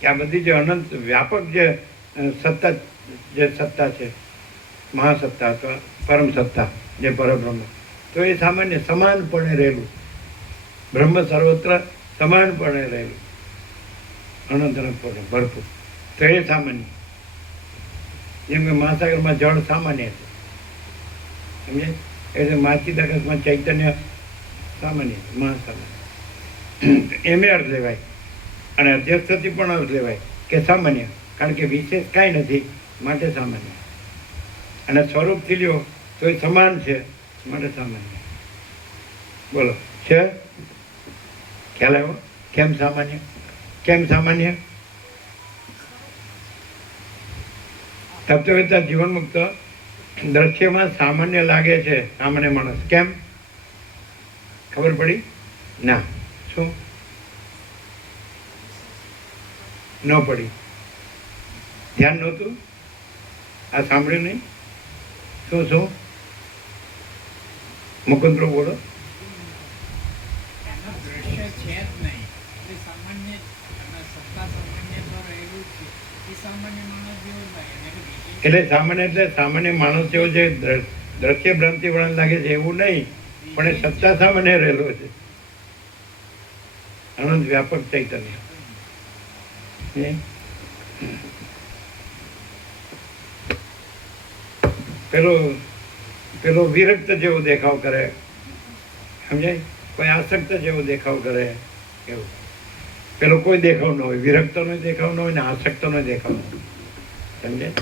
કે આ બધી જે અનંત વ્યાપક જે સત્તા છે, મહાસત્તા અથવા પરમ સત્તા જે પરબ્રહ્મ, તો એ સામાન્ય સમાનપણે રહેલું બ્રહ્મ સર્વત્ર સમાનપણે રહેલું અનંત અનંતપણે ભરપૂર, તો એ સામાન્ય. જેમ કે મહાસાગરમાં જળ સામાન્ય છે, સમજે? એટલે મહાચિદાકાશમાં ચૈતન્ય સામાન્ય છે, મહાસામાન્ય. એમે અર્થ લેવાય. અને અધ્યક્ષથી પણ અર્થ લેવાય કે સામાન્ય, કારણ કે વિશેષ કાંઈ નથી માટે સામાન્ય. અને સ્વરૂપથી લ્યો તો એ સમાન છે માટે સામાન્ય. બોલો, છે ખ્યાલ આવ્યો? કેમ સામાન્ય? કેમ સામાન્ય? તત્વવેતા જીવન મુક્ત દ્રશ્યમાં સામાન્ય લાગે છે સામાન્ય માણસ. કેમ ખબર પડી? ના. શું ન પડી? ધ્યાન નહોતું? આ સાંભળ્યું નહીં? શું મુકુંદરો બોલો. દ્રશ્ય છે જ નહીં, એટલે સામાન્ય સત્તા સામાન્ય તો રહેલું છે, એ સામાન્ય માણસ જેવું નહીં. એટલે સામાન્ય માણસ જેવો જે દ્રશ્ય ભ્રાંતિ વળન લાગે છે એવું નહીં, પણ એ સત્તા સામાન્ય રહેલો છે, અનંત વ્યાપક ચૈતન્ય. પેલો વિરક્ત જેવો દેખાવ કરે, સમજાય? કોઈ આસક્ત જેવો દેખાવ કરે એવું. પેલો કોઈ દેખાવ ન હોય, વિરક્તનો દેખાવ ન હોય ને આસક્તનો દેખાવ ન હોય, સમજાય?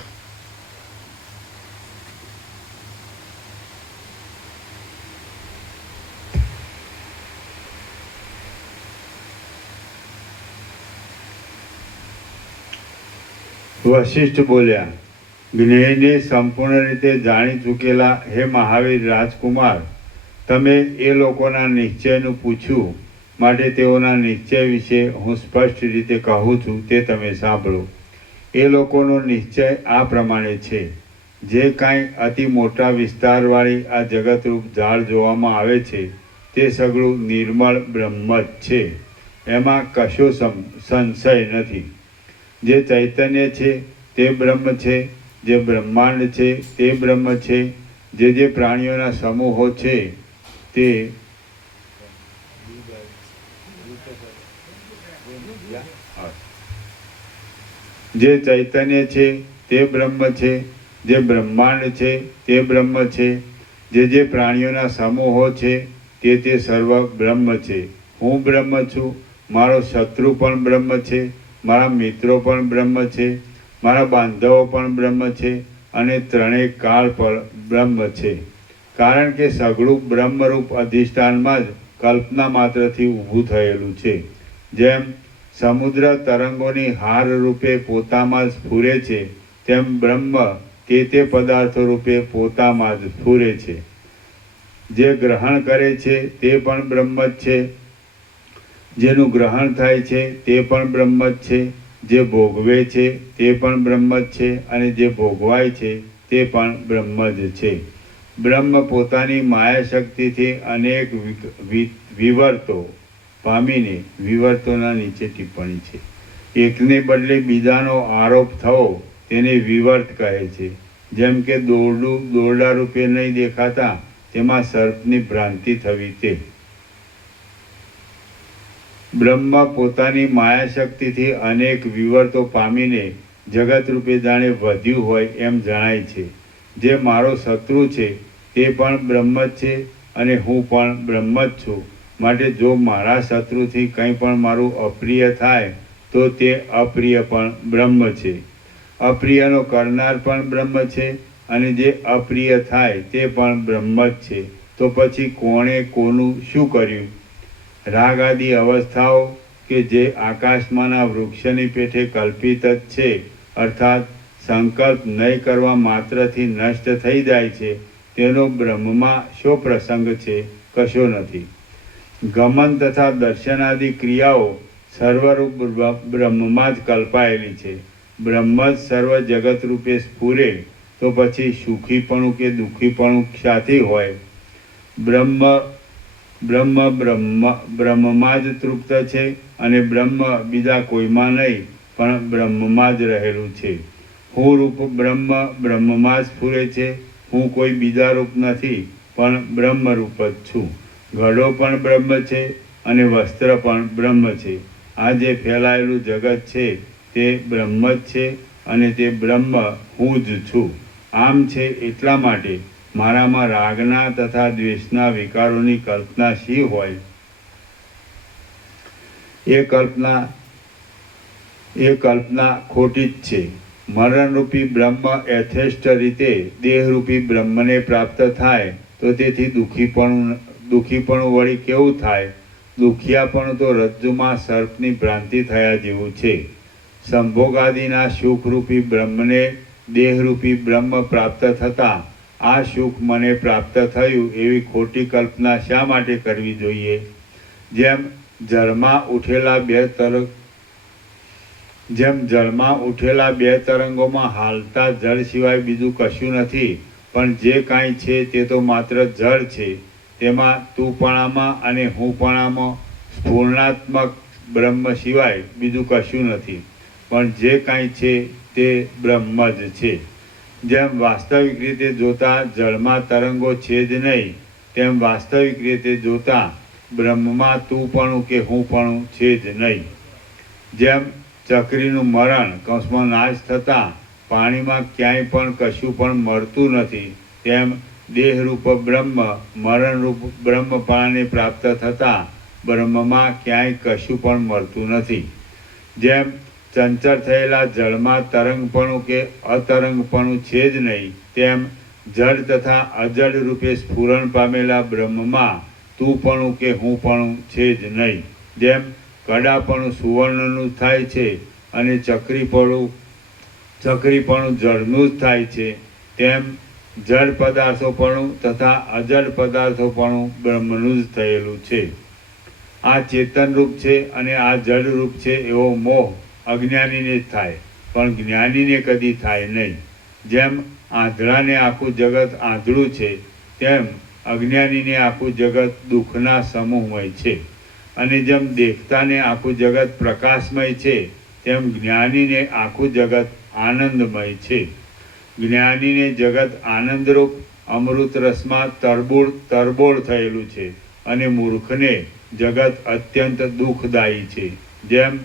વશિષ્ઠ બોલ્યા, જ્ઞેયને સંપૂર્ણ રીતે જાણી ચૂકેલા હે મહાવીર રાજકુમાર, તમે એ લોકોના નિશ્ચયનું પૂછ્યું, માટે તેઓના નિશ્ચય વિશે હું સ્પષ્ટ રીતે કહું છું, તે તમે સાંભળો. એ લોકોનો નિશ્ચય આ પ્રમાણે છે. જે કાંઈ અતિ મોટા વિસ્તારવાળી આ જગતરૂપ ઝાડ જોવામાં આવે છે તે સગળું નિર્મળ બ્રહ્મ જ છે, એમાં કશો સંશય નથી. જે ચૈતન્ય છે તે બ્રહ્મ છે, જે બ્રહ્માંડ છે તે બ્રહ્મ છે, જે પ્રાણીઓના સમૂહો છે તે જે ચૈતન્ય છે તે બ્રહ્મ છે, જે બ્રહ્માંડ છે તે બ્રહ્મ છે, જે પ્રાણીઓના સમૂહો છે તે સર્વ બ્રહ્મ છે. હું બ્રહ્મ છું, મારો શત્રુ પણ બ્રહ્મ છે, મારા મિત્રો પણ બ્રહ્મ છે, મારા બાંધવો પણ બ્રહ્મ છે, અને ત્રણેય કાળ પર બ્રહ્મ છે. કારણ કે સઘળું બ્રહ્મરૂપ અધિષ્ઠાનમાં જ કલ્પના માત્રથી ઊભું થયેલું છે. જેમ સમુદ્ર તરંગોની હાર રૂપે પોતામાં જ સ્ફુરે છે, તેમ બ્રહ્મ તે પદાર્થો રૂપે પોતામાં જ સ્ફુરે છે. જે ગ્રહણ કરે છે તે પણ બ્રહ્મ જ છે, જેનું ગ્રહણ થાય છે તે પણ બ્રહ્મ જ છે, જે ભોગવે છે તે પણ બ્રહ્મ જ છે, અને જે ભોગવાય છે તે પણ બ્રહ્મ જ છે. બ્રહ્મ પોતાની માયા શક્તિથી અનેક વિવર્તો પામીને, વિવર્તોના નીચે ટિપ્પણી છે, એકને બદલે બીજાનો આરોપ થવો તેને વિવર્ત કહે છે. જેમ કે દોરડા રૂપે નહીં દેખાતા તેમાં સર્પની ભ્રાંતિ થવી તે. બ્રહ્મ પોતાની માયા શક્તિથી અનેક વિવર્તો પામીને જગત રૂપે જાણે વધ્યું હોય એમ જણાય છે. જે મારો શત્રુ છે તે પણ બ્રહ્મ જ છે અને હું પણ બ્રહ્મ જ છું. માટે જો મારા શત્રુથી કંઈ પણ મારું અપ્રિય થાય તો તે અપ્રિય પણ બ્રહ્મ છે. અપ્રિયનો કરનાર પણ બ્રહ્મ છે અને જે અપ્રિય થાય તે પણ બ્રહ્મ જ છે. તો પછી કોણે કોનું શું કર્યું? રાગ આદિ અવસ્થાઓ કે જે આકાશમાંના વૃક્ષની પેઠે કલ્પિત જ છે, અર્થાત સંકલ્પ નહીં કરવા માત્રથી નષ્ટ થઈ જાય છે, તેનો બ્રહ્મમાં શો પ્રસંગ છે? કશો નથી. ગમન તથા દર્શનાદિ ક્રિયાઓ સર્વરૂપ બ્રહ્મમાં જ કલ્પાયેલી છે. બ્રહ્મ જ સર્વ જગત રૂપે સ્ફુરે તો પછી સુખીપણું કે દુઃખીપણું શાથી હોય? બ્રહ્મમાં જ તૃપ્ત છે અને બ્રહ્મ બીજા કોઈમાં નહીં પણ બ્રહ્મમાં જ રહેલું છે. હું રૂપ બ્રહ્મમાં જ સ્ફુરે છે. હું કોઈ બીજા રૂપ નથી પણ બ્રહ્મરૂપ જ છું. ઘડો પણ બ્રહ્મ છે અને વસ્ત્ર પણ બ્રહ્મ છે. આ જે ફેલાયેલું જગત છે તે બ્રહ્મ જ છે અને તે બ્રહ્મ હું જ છું. આમ છે એટલા માટે મારામાં રાગના તથા દ્વેષના વિકારોની કલ્પના શી હોય? એ કલ્પના ખોટી જ છે. મરણરૂપી બ્રહ્મ યથેષ્ટ રીતે દેહરૂપી બ્રહ્મને પ્રાપ્ત થાય તો તેથી દુઃખીપણું વળી કેવું થાય? દુખિયાપણું તો રજ્જુમાં સર્પની ભ્રાંતિ થયા જેવું છે. સંભોગાદિના સુખરૂપી બ્રહ્મને દેહરૂપી બ્રહ્મ પ્રાપ્ત થતાં આ સુખ મને પ્રાપ્ત થયું એવી ખોટી કલ્પના શા માટે કરવી જોઈએ? જેમ જળમાં ઉઠેલા બે તરંગોમાં હાલતા જળ સિવાય બીજું કશું નથી, પણ જે કાંઈ છે તે તો માત્ર જળ છે. તેમાં તુંપણામાં અને હુંપણામાં સ્ફૂર્ણાત્મક બ્રહ્મ સિવાય બીજું કશું નથી, પણ જે કાંઈ છે તે બ્રહ્મ જ છે. જેમ વાસ્તવિક રીતે જોતા જળમાં તરંગો છે જ નહીં, તેમ વાસ્તવિક રીતે જોતા બ્રહ્મમાં તુંપણું કે હુંપણું છે જ નહીં. જેમ ચકરીનું મરણ કૌંસમાં નાશ થતાં પાણીમાં ક્યાંય પણ કશું પણ મળતું નથી, તેમ દેહરૂપ બ્રહ્મ મરણરૂપ બ્રહ્મપણાને પ્રાપ્ત થતાં બ્રહ્મમાં ક્યાંય કશું પણ મળતું નથી. જેમ ચંચળ થયેલા જળમાં તરંગપણું કે અતરંગપણું છે જ નહીં, તેમ જળ તથા અજળ રૂપે સ્ફુરણ પામેલા બ્રહ્મમાં તુંપણું કે હુંપણું છે જ નહીં. જેમ કડાપણું સુવર્ણનું થાય છે અને ચકરીપણું જળનું જ થાય છે, તેમ જળ પદાર્થોપણું તથા અજળ પદાર્થોપણું બ્રહ્મનું જ થયેલું છે. આ ચેતનરૂપ છે અને આ જળરૂપ છે એવો મોહ અજ્ઞાનીને જ થાય, પણ જ્ઞાનીને કદી થાય નહીં. જેમ આંધળાને આખું જગત આંધળું છે, તેમ અજ્ઞાનીને આખું જગત દુઃખના સમૂહમય છે. અને જેમ દેખતાને આખું જગત પ્રકાશમય છે, તેમ જ્ઞાનીને આખું જગત આનંદમય છે. જ્ઞાનીને જગત આનંદરૂપ અમૃત રસમાં તરબોળ થયેલું છે અને મૂર્ખને જગત અત્યંત દુઃખદાયી છે. જેમ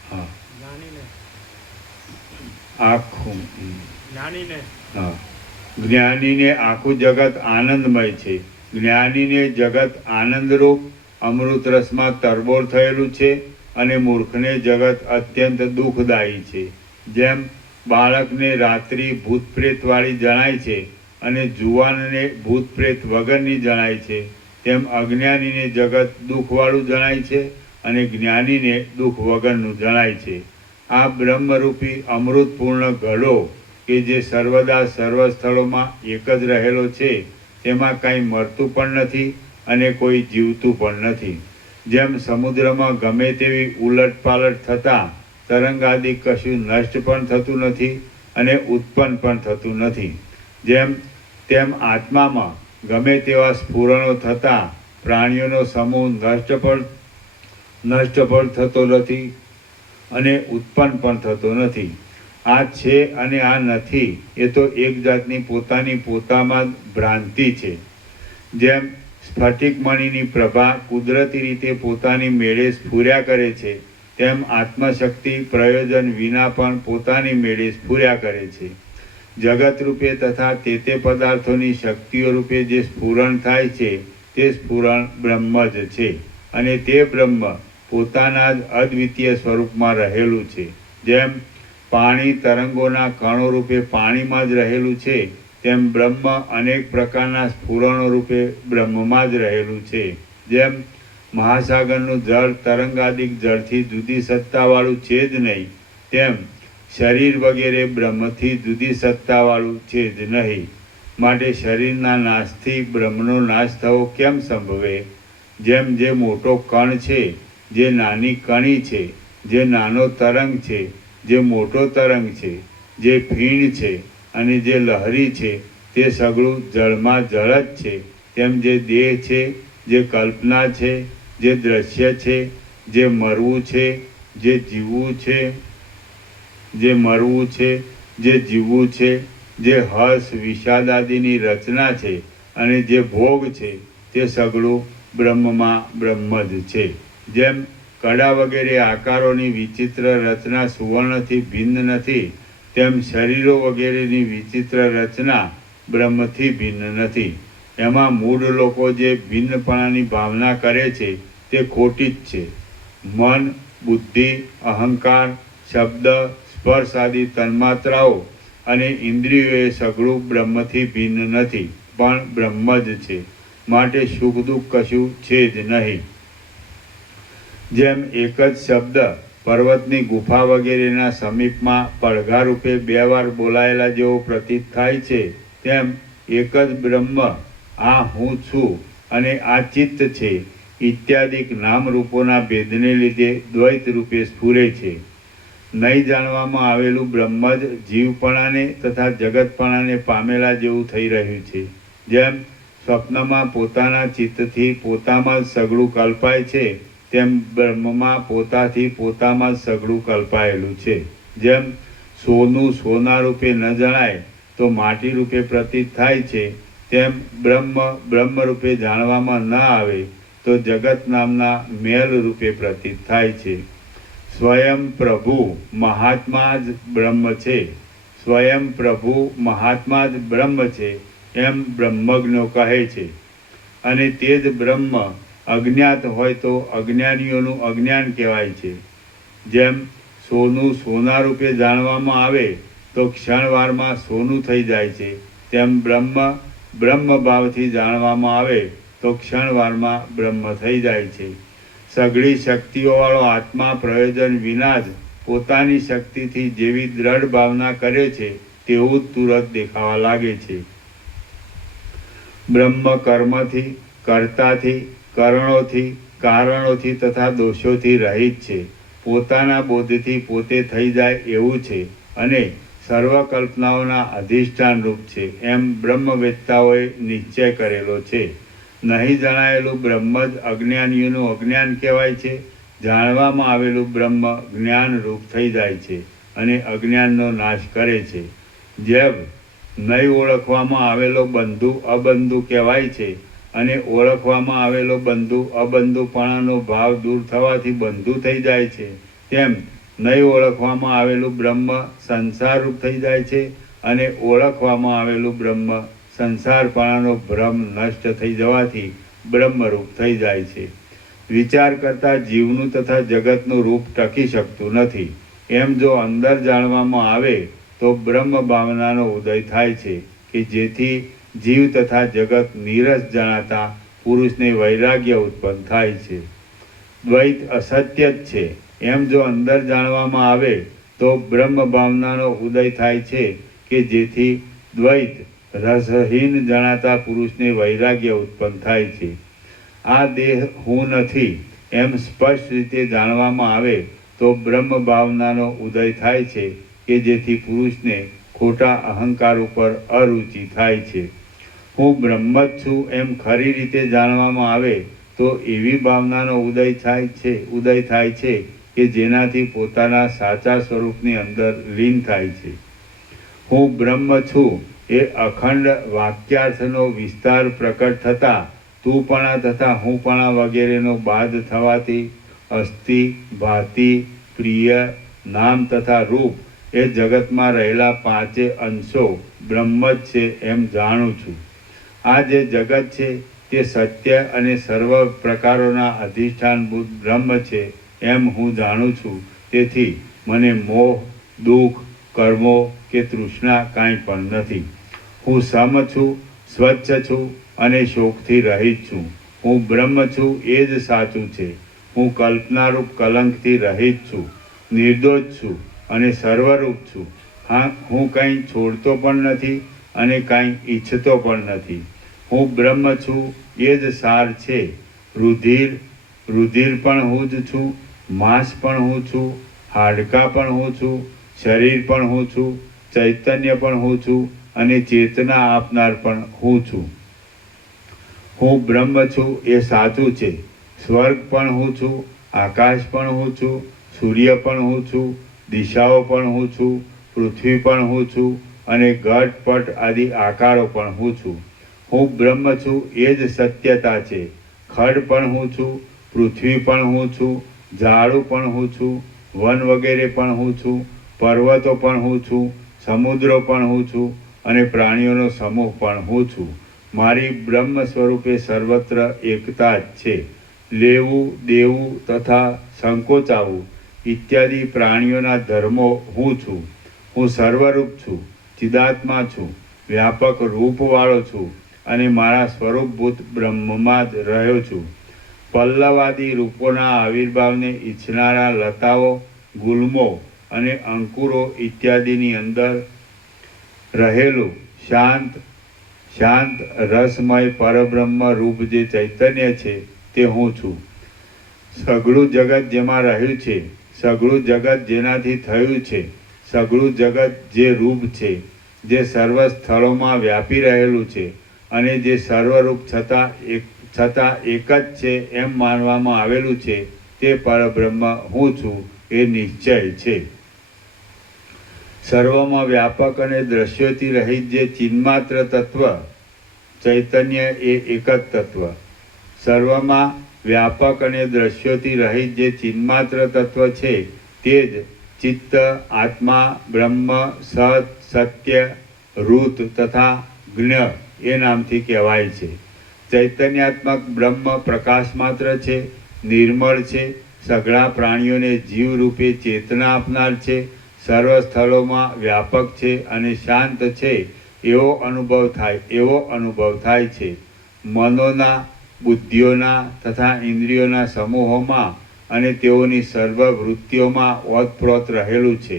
હા જ્ઞાનીને આખું જગત આનંદમય છે. જ્ઞાનીને જગત આનંદરૂપ અમૃત રસમાં તરબોળ થયેલું છે અને મૂર્ખને જગત અત્યંત દુઃખદાયી છે. જેમ બાળકને રાત્રિ ભૂતપ્રેતવાળી જણાય છે અને જુવાનને ભૂતપ્રેત વગરની જણાય છે, તેમ અજ્ઞાનીને જગત દુઃખવાળું જણાય છે અને જ્ઞાનીને દુઃખ વગરનું જણાય છે. આ બ્રહ્મરૂપી અમૃતપૂર્ણ ઘડો કે જે સર્વદા સર્વ સ્થળોમાં એક જ રહેલો છે, તેમાં કાંઈ મરતું પણ નથી અને કોઈ જીવતું પણ નથી. જેમ સમુદ્રમાં ગમે તેવી ઉલટપાલટ થતાં તરંગાદિ કશું નષ્ટ પણ થતું નથી અને ઉત્પન્ન પણ થતું નથી, તેમ આત્મામાં ગમે તેવા સ્ફુરણો થતાં પ્રાણીઓનો સમૂહ નષ્ટ પણ થતો નથી અને ઉત્પન્ન પણ થતો નથી. આ છે અને આ નથી એ તો એક જાતની પોતાની પોતામાં જ ભ્રાંતિ છે. જેમ સ્ફટિકમણીની પ્રભા કુદરતી રીતે પોતાની મેળે સ્ફુર્યા કરે છે, તેમ આત્મશક્તિ પ્રયોજન વિના પણ પોતાની મેળે સ્ફુર્યા કરે છે. જગત રૂપે તથા તે પદાર્થોની શક્તિઓ રૂપે જે સ્ફુરણ થાય છે તે સ્ફુરણ બ્રહ્મ જ છે, અને તે બ્રહ્મ પોતાના જ અદ્વિતીય સ્વરૂપમાં રહેલું છે. જેમ પાણી તરંગોના કણો રૂપે પાણીમાં જ રહેલું છે, તેમ બ્રહ્મ અનેક પ્રકારના સ્ફુરણો રૂપે બ્રહ્મમાં જ રહેલું છે. જેમ મહાસાગરનું જળ તરંગાદિક જળથી જુદી સત્તાવાળું છે જ નહીં, તેમ શરીર વગેરે બ્રહ્મથી જુદી સત્તાવાળું છે જ નહીં. માટે શરીરના નાશથી બ્રહ્મનો નાશ થવો કેમ સંભવે? જેમ જે મોટો કણ છે, જે નાની કણી છે, જે નાનો તરંગ છે, જે મોટો તરંગ છે, જે ફીણ છે અને જે લહરી છે, તે સગળું જળમાં જળ જ છે. તેમ જે દેહ છે, જે કલ્પના છે, જે દ્રશ્ય છે, જે મરવું છે, જે જીવવું છે, જે મરવું છે, જે જીવવું છે, જે હર્ષ વિષાદ આદિની રચના છે અને જે ભોગ છે, તે સગળું બ્રહ્મમાં બ્રહ્મ જ છે. જેમ કડા વગેરે આકારોની વિચિત્ર રચના સુવર્ણથી ભિન્ન નથી, તેમ શરીરો વગેરેની વિચિત્ર રચના બ્રહ્મથી ભિન્ન નથી. એમાં મૂઢ લોકો જે ભિન્નપણાની ભાવના કરે છે તે ખોટી જ છે. મન, બુદ્ધિ, અહંકાર, શબ્દ, સ્પર્શ આદિ તન્માત્રાઓ અને ઇન્દ્રિયો એ સગળું બ્રહ્મથી ભિન્ન નથી, પણ બ્રહ્મ જ છે. માટે સુખ દુઃખ કશું છે જ નહીં. જેમ એક જ શબ્દ પર્વતની ગુફા વગેરેના સમીપમાં પડઘા રૂપે 2 વાર બોલાયેલા જેવો પ્રતીત થાય છે, તેમ એક જ બ્રહ્મ આ હું છું અને આ ચિત્ત છે ઇત્યાદિક નામરૂપોના ભેદને લીધે દ્વૈત રૂપે સ્ફુરે છે. નહીં જાણવામાં આવેલું બ્રહ્મ જ જીવપણાને તથા જગતપણાને પામેલા જેવું થઈ રહ્યું છે. જેમ સ્વપ્નમાં પોતાના ચિત્તથી પોતામાં જ સગળું કલ્પાય છે, તેમ બ્રહ્મમાં પોતાથી પોતામાં જ સગળું કલ્પાયેલું છે. જેમ સોનું સોના રૂપે ન જણાય તો માટી રૂપે પ્રતીત થાય છે, તેમ બ્રહ્મ બ્રહ્મ રૂપે જાણવામાં ન આવે તો જગત નામના મેલ રૂપે પ્રતીત થાય છે. સ્વયં પ્રભુ મહાત્મા જ બ્રહ્મ છે. સ્વયં પ્રભુ મહાત્મા જ બ્રહ્મ છે એમ બ્રહ્મજ્ઞો કહે છે. અને તે જ બ્રહ્મ અજ્ઞાત હોય તો અજ્ઞાનીઓનું અજ્ઞાન કહેવાય છે. જેમ સોનું સોના રૂપે જાણવામાં આવે તો ક્ષણવારમાં સોનું થઈ જાય છે, તેમ બ્રહ્મ બ્રહ્મ ભાવથી જાણવામાં આવે તો ક્ષણવારમાં બ્રહ્મ થઈ જાય છે. સઘળી શક્તિઓવાળો આત્મા પ્રયોજન વિના જ પોતાની શક્તિથી જેવી દ્રઢ ભાવના કરે છે તેવું જ તુરત દેખાવા લાગે છે. બ્રહ્મ કર્મથી, કર્તાથી, કરણોથી, કારણોથી તથા દોષોથી રહિત છે. પોતાના બોધથી પોતે થઈ જાય એવું છે અને સર્વ કલ્પનાઓના અધિષ્ઠાન રૂપ છે એમ બ્રહ્મવેત્તાઓએ નિશ્ચય કરેલો છે. નહીં જણાયેલું બ્રહ્મ જ અજ્ઞાનીઓનું અજ્ઞાન કહેવાય છે. જાણવામાં આવેલું બ્રહ્મ જ્ઞાન રૂપ થઈ જાય છે અને અજ્ઞાનનો નાશ કરે છે. જેમ નહીં ઓળખવામાં આવેલો બંધુ અબંધુ કહેવાય છે અને ઓળખવામાં આવેલો બંધુ અબંધુપણાનો ભાવ દૂર થવાથી બંધુ થઈ જાય છે, તેમ નહીં ઓળખવામાં આવેલું બ્રહ્મ સંસારરૂપ થઈ જાય છે અને ઓળખવામાં આવેલું બ્રહ્મ સંસારપણાનો ભ્રમ નષ્ટ થઈ જવાથી બ્રહ્મરૂપ થઈ જાય છે. વિચાર કરતાં જીવનું તથા જગતનું રૂપ ટકી શકતું નથી. એમ જો અંદર જાણવામાં આવે તો બ્રહ્મ ભાવનાનો ઉદય થાય છે કે જેથી જીવ તથા જગત નીરસ જણાતા પુરુષને વૈરાગ્ય ઉત્પન્ન થાય છે. દ્વૈત અસત્ય જ છે એમ જો અંદર જાણવામાં આવે તો બ્રહ્મ ભાવનાનો ઉદય થાય છે કે જેથી દ્વૈત રસહીન જણાતા પુરુષને વૈરાગ્ય ઉત્પન્ન થાય છે. આ દેહ હું નથી એમ સ્પષ્ટ રીતે જાણવામાં આવે તો બ્રહ્મ ભાવનાનો ઉદય થાય છે કે જેથી પુરુષને ખોટા અહંકાર ઉપર અરુચિ થાય છે. હું બ્રહ્મ જ છું એમ ખરી રીતે જાણવામાં આવે તો એવી ભાવનાનો ઉદય થાય છે કે જેનાથી પોતાના સાચા સ્વરૂપની અંદર લીન થાય છે. હું બ્રહ્મ છું એ અખંડ વાક્યાર્થનો વિસ્તાર પ્રકટ થતાં તુંપણા તથા હુંપણા વગેરેનો બાદ થવાથી અસ્થિ, ભાતિ, પ્રિય, નામ તથા રૂપ એ જગતમાં રહેલા પાંચે અંશો બ્રહ્મ જ છે એમ જાણું છું. આ જે જગત છે તે સત્ય અને સર્વ પ્રકારોના અધિષ્ઠાનભૂત બ્રહ્મ છે એમ હું જાણું છું. તેથી મને મોહ, દુઃખ, કર્મો કે તૃષ્ણા કાંઈ પણ નથી. હું સમ છું, સ્વચ્છ છું અને શોકથી રહિત છું. હું બ્રહ્મ છું એ જ સાચું છે. હું કલ્પનારૂપ કલંકથી રહિત છું, નિર્દોષ છું અને સર્વરૂપ છું. હા, હું કંઈ છોડતો પણ નથી અને કાંઈ ઈચ્છતો પણ નથી. હું બ્રહ્મ છું એ જ સાર છે. રુધિર પણ હું જ છું, માંસ પણ હું છું, હાડકાં પણ હું છું, શરીર પણ હું છું, ચૈતન્ય પણ હું છું અને ચેતના આપનાર પણ હું છું. હું બ્રહ્મ છું એ સાચું છે. સ્વર્ગ પણ હું છું, આકાશ પણ હું છું, સૂર્ય પણ હું છું, દિશાઓ પણ હું છું, પૃથ્વી પણ હું છું અને ઘટ પટ આદિ આકારો પણ હું છું. હું બ્રહ્મ છું એ જ સત્યતા છે. ખડ પણ હું છું, પૃથ્વી પણ હું છું, ઝાડું પણ હું છું, વન વગેરે પણ હું છું, પર્વતો પણ હું છું, સમુદ્રો પણ હું છું અને પ્રાણીઓનો સમૂહ પણ હું છું. મારી બ્રહ્મ સ્વરૂપે સર્વત્ર એકતા જ છે. લેવું, દેવું તથા સંકોચાવું ઇત્યાદિ પ્રાણીઓના ધર્મો હું છું. હું સર્વરૂપ છું, ચિદાત્મા છું, વ્યાપક રૂપવાળો છું અને મારા સ્વરૂપભૂત બ્રહ્મમાં જ રહ્યો છું. પલ્લવાદી રૂપોના આવિર્ભાવને ઈચ્છનારા લતાઓ, ગુલ્મો અને અંકુરો ઇત્યાદિની અંદર રહેલું શાંત રસમય પરબ્રહ્મ રૂપ જે ચૈતન્ય છે તે હું છું. સઘળું જગત જેમાં રહ્યું છે, સઘળું જગત જેનાથી થયું છે, સઘળું જગત જે રૂપ છે, જે સર્વ સ્થળોમાં વ્યાપી રહેલું છે અને જે સર્વરૂપ છતાં એક જ છે એમ માનવામાં આવેલું છે તે પરબ્રહ્મ હું છું એ નિશ્ચય છે. સર્વમાં વ્યાપક અને દ્રશ્યોથી રહિત જે ચિન્માત્ર તત્વ ચૈતન્ય એ એક જ તત્વ. સર્વમાં વ્યાપક અને દ્રશ્યોથી રહિત જે ચિન્માત્ર તત્વ છે તે જ ચિત્ત, આત્મા, બ્રહ્મ, સત, સત્ય, ઋત તથા જ્ઞ એ નામથી કહેવાય છે. ચૈતન્યાત્મક બ્રહ્મ પ્રકાશ માત્ર છે, નિર્મળ છે, સઘળા પ્રાણીઓને જીવ રૂપે ચેતના આપનાર છે, સર્વ સ્થળોમાં વ્યાપક છે અને શાંત છે એવો અનુભવ થાય છે. મનોના, બુદ્ધિઓના તથા ઇન્દ્રિયોના સમૂહોમાં અને તેઓની સર્વ વૃત્તિઓમાં ઓતપ્રોત રહેલું છે.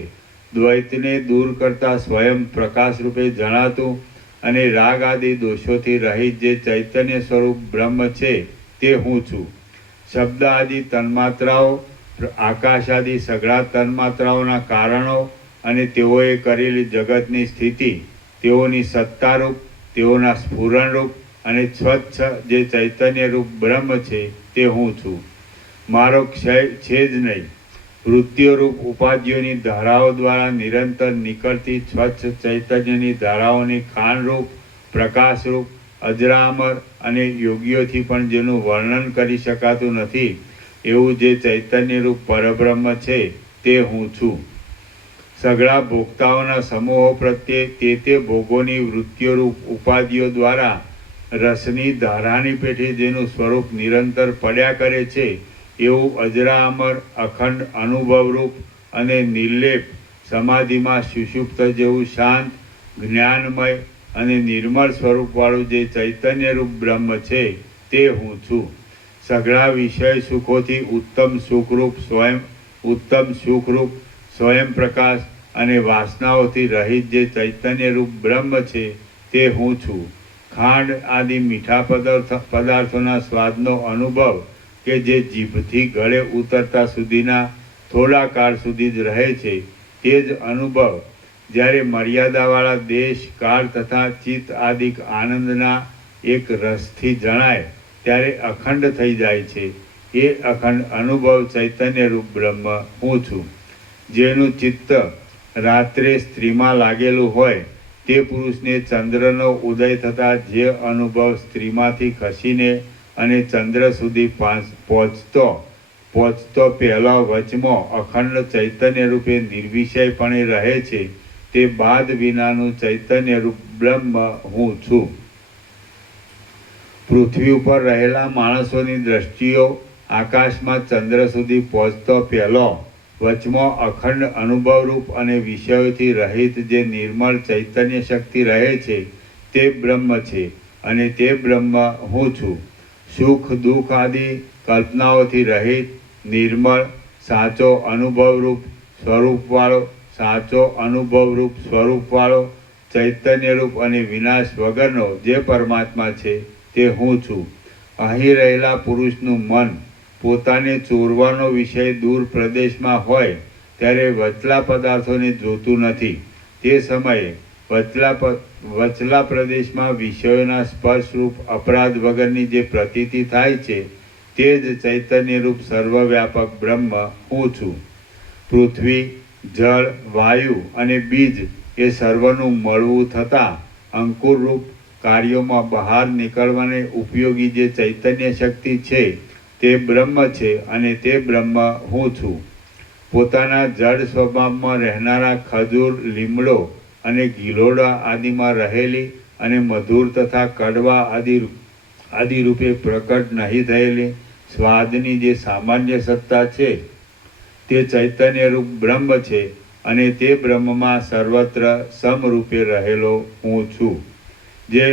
દ્વૈતને દૂર કરતા સ્વયં પ્રકાશ રૂપે જણાતું અને રાગ આદિ દોષોથી રહિત જે ચૈતન્ય સ્વરૂપ બ્રહ્મ છે તે હું છું. શબ્દ આદિ તન્માત્રાઓ, આકાશ આદિ સઘળા તન્માત્રાઓના કારણો અને તેઓએ કરેલી જગતની સ્થિતિ, તેઓની સત્તારૂપ, તેઓના સ્ફુરણરૂપ અને સ્વચ્છ જે ચૈતન્ય રૂપ બ્રહ્મ છે તે હું છું. મારો ક્ષય છે જ નહીં. વૃત્તિઓરૂપ ઉપાધિઓની ધારાઓ દ્વારા નિરંતર નીકળતી સ્વચ્છ ચૈતન્યની ધારાઓની ખાણરૂપ, પ્રકાશરૂપ, અજરામર અને યોગીઓથી પણ જેનું વર્ણન કરી શકાતું નથી એવું જે ચૈતન્યરૂપ પરબ્રહ્મ છે તે હું છું. સઘળા ભોગતાઓના સમૂહો પ્રત્યે તે ભોગોની વૃત્તિઓરૂપ ઉપાધિઓ દ્વારા રસની ધારાની પેઠે જેનું સ્વરૂપ નિરંતર પડ્યા કરે છે એવું અજરા અમર અખંડ અનુભવરૂપ અને નિર્લેપ સમાધિમાં સુષુપ્ત જેવું શાંત, જ્ઞાનમય અને નિર્મળ સ્વરૂપવાળું જે ચૈતન્યરૂપ બ્રહ્મ છે તે હું છું. સઘળા વિષય સુખોથી ઉત્તમ સુખરૂપ સ્વયં પ્રકાશ અને વાસનાઓથી રહિત જે ચૈતન્યરૂપ બ્રહ્મ છે તે હું છું. ખાંડ આદિ મીઠા પદાર્થોના સ્વાદનો અનુભવ કે જે જીભથી ગળે ઉતરતા સુધીના થોડા કાળ સુધી જ રહે છે તે જ અનુભવ જ્યારે મર્યાદાવાળા દેશ, કાળ તથા ચિત્ત આદિક આનંદના એક રસથી જણાય ત્યારે અખંડ થઈ જાય છે એ અખંડ અનુભવ ચૈતન્ય રૂપ બ્રહ્મ હું છું. જેનું ચિત્ત રાત્રે સ્ત્રીમાં લાગેલું હોય તે પુરુષને ચંદ્રનો ઉદય થતાં જે અનુભવ સ્ત્રીમાંથી ખસીને અને ચંદ્ર સુધી પહોંચતો પહેલો વચમાં અખંડ ચૈતન્ય રૂપે નિર્વિષયપણે રહે છે તે બાદ વિનાનું ચૈતન્ય રૂપ બ્રહ્મ હું છું. પૃથ્વી ઉપર રહેલા માણસોની દ્રષ્ટિઓ આકાશમાં ચંદ્ર સુધી પહોંચતો પહેલો વચમાં અખંડ અનુભવરૂપ અને વિષયોથી રહિત જે નિર્મળ ચૈતન્ય શક્તિ રહે છે તે બ્રહ્મ છે અને તે બ્રહ્મ હું છું. સુખ દુઃખ આદિ કલ્પનાઓથી રહિત નિર્મળ સાચો અનુભવરૂપ સ્વરૂપવાળો ચૈતન્યરૂપ અને વિનાશ વગરનો જે પરમાત્મા છે તે હું છું. અહીં રહેલા પુરુષનું મન પોતાને ચોરવાનો વિષય દૂર પ્રદેશમાં હોય ત્યારે વચલા પદાર્થોને જોતું નથી. તે સમયે વચલા પ્રદેશમાં વિષયોના સ્પર્શરૂપ અપરાધ વગરની જે પ્રતીતિ થાય છે તે જ ચૈતન્યરૂપ સર્વવ્યાપક બ્રહ્મ હું છું. પૃથ્વી જળ વાયુ અને બીજ એ સર્વનું મળવું થતાં અંકુરરૂપ કાર્યોમાં બહાર નીકળવાને ઉપયોગી જે ચૈતન્ય શક્તિ છે તે બ્રહ્મ છે અને તે બ્રહ્મ હું છું. પોતાના જડ સ્વભાવમાં રહેનારા ખજૂર લીમડો અને ગિલોડા આદિમાં રહેલી અને મધુર તથા કડવા આદિ રૂપે પ્રકટ નહીં થયેલી સ્વાદની જે સામાન્ય સત્તા છે તે ચૈતન્યરૂપ બ્રહ્મ છે અને તે બ્રહ્મમાં સર્વત્ર સમરૂપે રહેલો હું છું. જે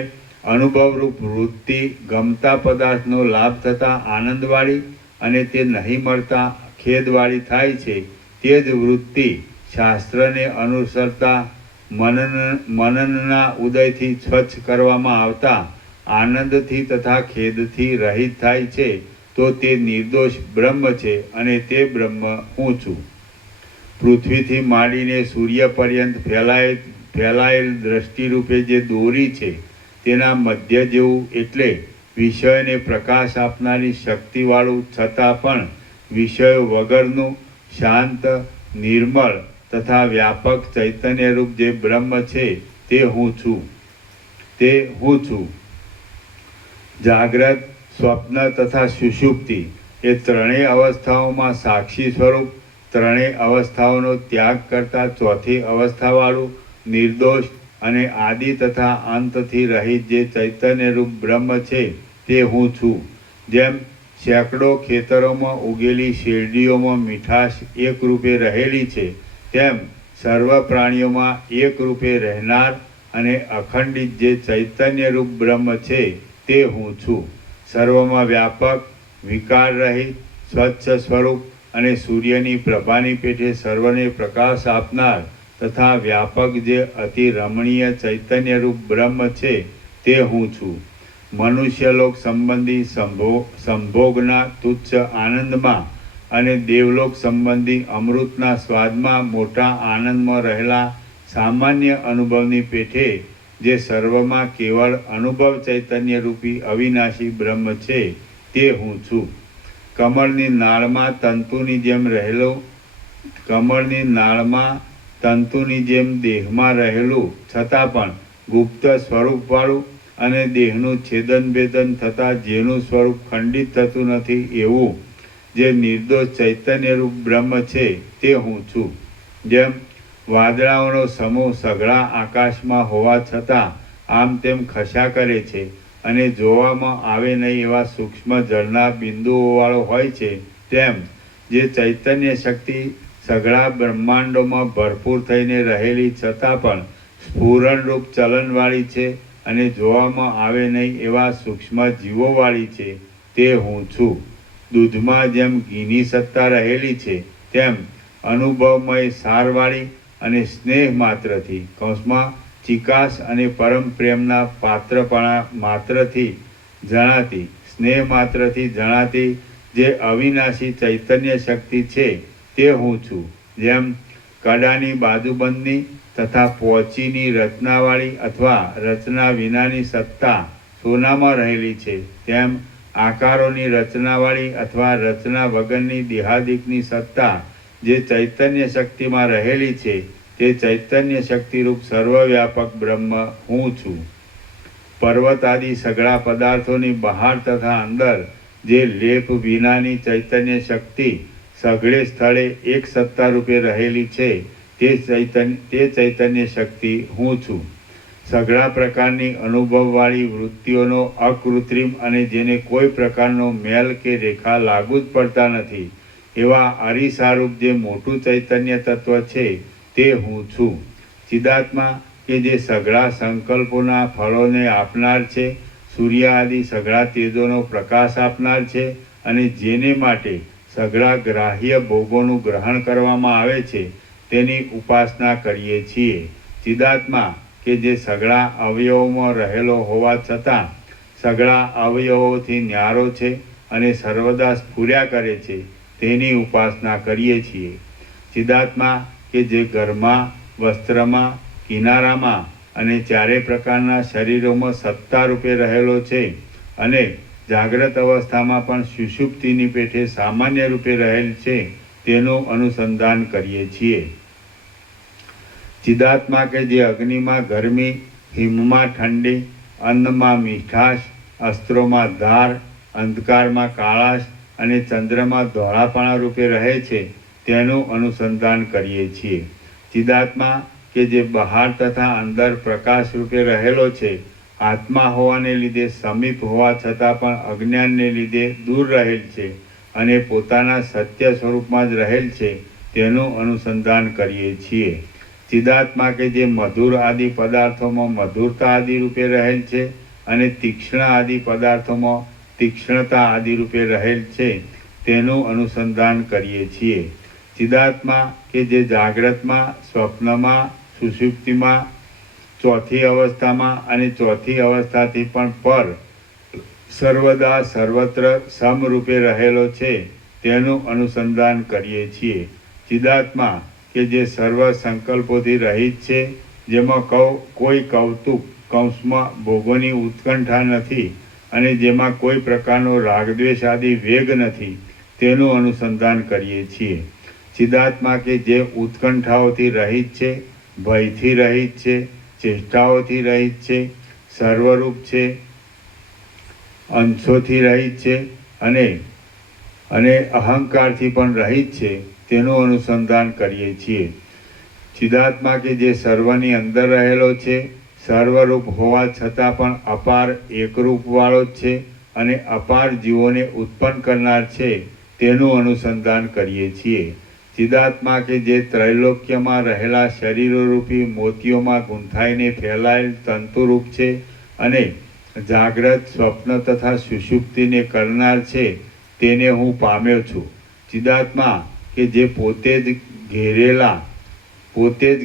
અનુભવરૂપ વૃત્તિ ગમતા પદાર્થનો લાભ થતાં આનંદવાળી અને તે નહીં મળતા ખેદવાળી થાય છે તે જ વૃત્તિ શાસ્ત્રને અનુસરતા મનનના ઉદયથી સ્વચ્છ કરવામાં આવતા આનંદથી તથા ખેદથી રહિત થાય છે તો તે નિર્દોષ બ્રહ્મ છે અને તે બ્રહ્મ હું છું. પૃથ્વીથી માંડીને સૂર્ય પર્યંત ફેલાયેલ દ્રષ્ટિરૂપે જે દોરી છે તેના મધ્ય જેવું એટલે વિષયોને પ્રકાશ આપનારી શક્તિવાળું છતાં પણ વિષયો વગરનું શાંત નિર્મળ તથા વ્યાપક ચૈતન્યરૂપ જે બ્રહ્મ છે તે હું છું. જાગ્રત સ્વપ્ન તથા સુષુપ્તિ એ ત્રણેય અવસ્થાઓમાં સાક્ષી સ્વરૂપ ત્રણેય અવસ્થાઓનો ત્યાગ કરતા ચોથી અવસ્થાવાળું નિર્દોષ અને આદિ તથા અંતથી રહિત જે ચૈતન્યરૂપ બ્રહ્મ છે તે હું છું. જેમ સેંકડો ખેતરોમાં ઉગેલી શેરડીઓમાં મીઠાશ એક રૂપે રહેલી છે તેમ સર્વ પ્રાણીઓમાં એક રૂપે રહેનાર અને અખંડિત જે ચૈતન્યરૂપ બ્રહ્મ છે તે હું છું. સર્વમાં વ્યાપક વિકાર રહિત સ્વચ્છ સ્વરૂપ અને સૂર્યની પ્રભાની પેઠે સર્વને પ્રકાશ આપનાર તથા વ્યાપક જે અતિ રમણીય ચૈતન્યરૂપ બ્રહ્મ છે તે હું છું. મનુષ્યલોક સંબંધી સંભોગના તુચ્છ આનંદમાં અને દેવલોક સંબંધી અમૃતના સ્વાદમાં મોટા આનંદમાં રહેલા સામાન્ય અનુભવની પેઠે જે સર્વમાં કેવળ અનુભવ ચૈતન્યરૂપી અવિનાશી બ્રહ્મ છે તે હું છું. કમળની નાળમાં તંતુની જેમ દેહમાં રહેલું છતાં પણ ગુપ્ત સ્વરૂપવાળું અને દેહનું છેદન ભેદન થતાં જેનું સ્વરૂપ ખંડિત થતું નથી એવું જે નિર્દોષ ચૈતન્યરૂપ બ્રહ્મ છે તે હું છું. જેમ વાદળાઓનો સમૂહ સઘળા આકાશમાં હોવા છતાં આમ તેમ ખસ્યા કરે છે અને જોવામાં આવે નહીં એવા સૂક્ષ્મ જળના બિંદુઓવાળો હોય છે તેમ જે ચૈતન્ય શક્તિ સઘળા બ્રહ્માંડોમાં ભરપૂર થઈને રહેલી છતાં પણ સ્ફુરણરૂપ ચલનવાળી છે અને જોવામાં આવે નહીં એવા સૂક્ષ્મ જીવોવાળી છે તે હું છું. દૂધમાં જેમ ઘીની સત્તા રહેલી છે તેમ અનુભવમય સારવાળી અને સ્નેહ માત્રથી ચિકાસ અને પરમ પ્રેમના પાત્રપણા માત્રથી જણાતી સ્નેહ માત્રથી જણાતી જે અવિનાશી ચૈતન્ય શક્તિ છે તે હું છું. જેમ કડાની બાજુબંધની તથા પોચીની રચનાવાળી અથવા રચના વિનાની સત્તા સોનામાં રહેલી છે તેમ આકારોની રચનાવાળી અથવા રચના વગરની દેહાદિકની સત્તા જે ચૈતન્ય શક્તિમાં રહેલી છે તે ચૈતન્ય શક્તિરૂપ સર્વવ્યાપક બ્રહ્મ હું છું. પર્વત આદિ સઘળા પદાર્થોની બહાર તથા અંદર જે લેપ વિનાની ચૈતન્ય શક્તિ સઘળે સ્થળે એક સત્તા રૂપે રહેલી છે તે ચૈતન્ય શક્તિ હું છું. સઘળા પ્રકારની અનુભવવાળી વૃત્તિઓનો અકૃત્રિમ અને જેને કોઈ પ્રકારનો મેલ કે રેખા લાગુ જ પડતા નથી એવા અરીસારૂપ જે મોટું ચૈતન્ય તત્વ છે તે હું છું. ચિદાત્મા કે જે સઘળા સંકલ્પોના ફળોને આપનાર છે, સૂર્ય આદિ સઘળા તેજોનો પ્રકાશ આપનાર છે અને જેને માટે સઘળા ગ્રાહ્ય ભોગોનું ગ્રહણ કરવામાં આવે છે તેની ઉપાસના કરીએ છીએ. ચિદાત્મા કે જે સઘળા અવયવોમાં રહેલો હોવા છતાં સઘળા અવયવોથી ન્યારો છે અને સર્વદા સ્ફુર્યા કરે છે તેની ઉપાસના કરીએ છીએ. ચિદાત્મા કે જે ઘરમાં, વસ્ત્રમાં, કિનારામાં અને ચારે પ્રકારના શરીરોમાં સત્તા રૂપે રહેલો છે અને જાગ્રત અવસ્થામાં પણ સુષુપ્તિની પેઠે સામાન્ય રૂપે રહેલ છે તેનું અનુસંધાન કરીએ છીએ. ચિદાત્મા કે જે અગ્નિમાં ગરમી, હિમમાં ઠંડી, અન્નમાં મીઠાશ, અસ્ત્રોમાં ધાર, અંધકારમાં કાળાશ અને ચંદ્રમાં ધોળાપણા રૂપે રહે છે તેનું અનુસંધાન કરીએ છીએ. ચિદાત્મા કે જે બહાર તથા અંદર પ્રકાશ રૂપે રહેલો છે, આત્મા હોવાને લીધે સમીપ હોવા છતાં પણ અજ્ઞાનને લીધે દૂર રહેલ છે અને પોતાના સત્ય સ્વરૂપમાં જ રહેલ છે તેનું અનુસંધાન કરીએ છીએ. ચિદાત્મા કે જે મધુર આદિ પદાર્થોમાં મધુરતા આદિ રૂપે રહેલ છે અને તીક્ષ્ણ આદિ પદાર્થોમાં તીક્ષ્ણતા આદિ રૂપે રહેલ છે તેનું અનુસંધાન કરીએ છીએ. ચિદાત્મા કે જે જાગ્રતમાં, સ્વપ્નમાં, સુષુપ્તિમાં, ચોથી અવસ્થામાં અને ચોથી અવસ્થાથી પણ પર સર્વદા સર્વત્ર સમરૂપે રહેલો છે તેનું અનુસંધાન કરીએ છીએ. ચિદાત્મા કે જે સર્વ સંકલ્પોથી રહિત છે, જેમાં કોઈ કૌતુક કૌંસમાં ભોગોની ઉત્કંઠા નથી અને જેમાં કોઈ પ્રકારનો રાગદ્વેષ આદિ વેગ નથી તેનું અનુસંધાન કરીએ છીએ. ચિદાત્મા કે જે ઉત્કંઠાઓથી રહિત છે, ભયથી રહિત છે, ચેષ્ટાઓથી રહિત છે, સર્વરૂપ છે, અંશોથી રહિત છે અને અહંકારથી પણ રહિત છે તેનું અનુસંધાન કરીએ છીએ. ચિદાત્મા કે જે સર્વની અંદર રહેલો છે, સર્વરૂપ હોવા છતાં પણ અપાર એકરૂપવાળો જ છે અને અપાર જીવોને ઉત્પન્ન કરનાર છે તેનું અનુસંધાન કરીએ છીએ. ચિદાત્મા કે જે ત્રૈલોક્યમાં રહેલા શરીરોરૂપી મોતીઓમાં ગૂંથાઈને ફેલાયેલ તંતુરૂપ છે અને જાગ્રત, સ્વપ્ન તથા સુષુપ્તિને કરનાર છે તેને હું પામ્યો છું. ચિદાત્મા કે જે પોતે જ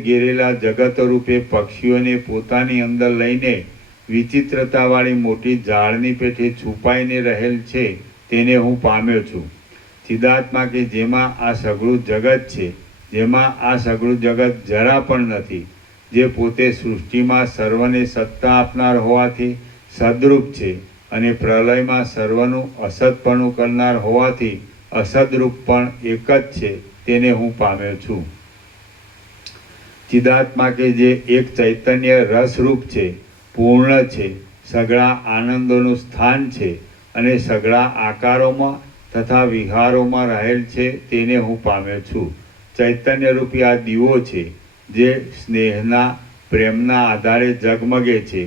ઘેરેલા જગત રૂપે પક્ષીઓને પોતાની અંદર લઈને વિચિત્રતાવાળી મોટી ઝાડની પેઠે છુપાઈને રહેલ છે તેને હું પામ્યો છું. ચિદાત્મા કે જેમાં આ સઘળું જગત છે, જેમાં આ સઘળું જગત જરા પણ નથી, જે પોતે સૃષ્ટિમાં સર્વને સત્તા આપનાર હોવાથી સદરૂપ છે અને પ્રલયમાં સર્વનું અસતપણું કરનાર હોવાથી અસદરૂપ પણ એક જ છે તેને હું પામ્યો છું. ચિદાત્મા કે જે એક ચૈતન્ય રસરૂપ છે, પૂર્ણ છે, સઘળા આનંદોનું સ્થાન છે અને સઘળા આકારોમાં તથા વિહારોમાં રહેલ છે તેને હું પામ્યો છું. ચૈતન્ય રૂપી આ દીવો છે જે સ્નેહના, પ્રેમના આધારે ઝગમગે છે,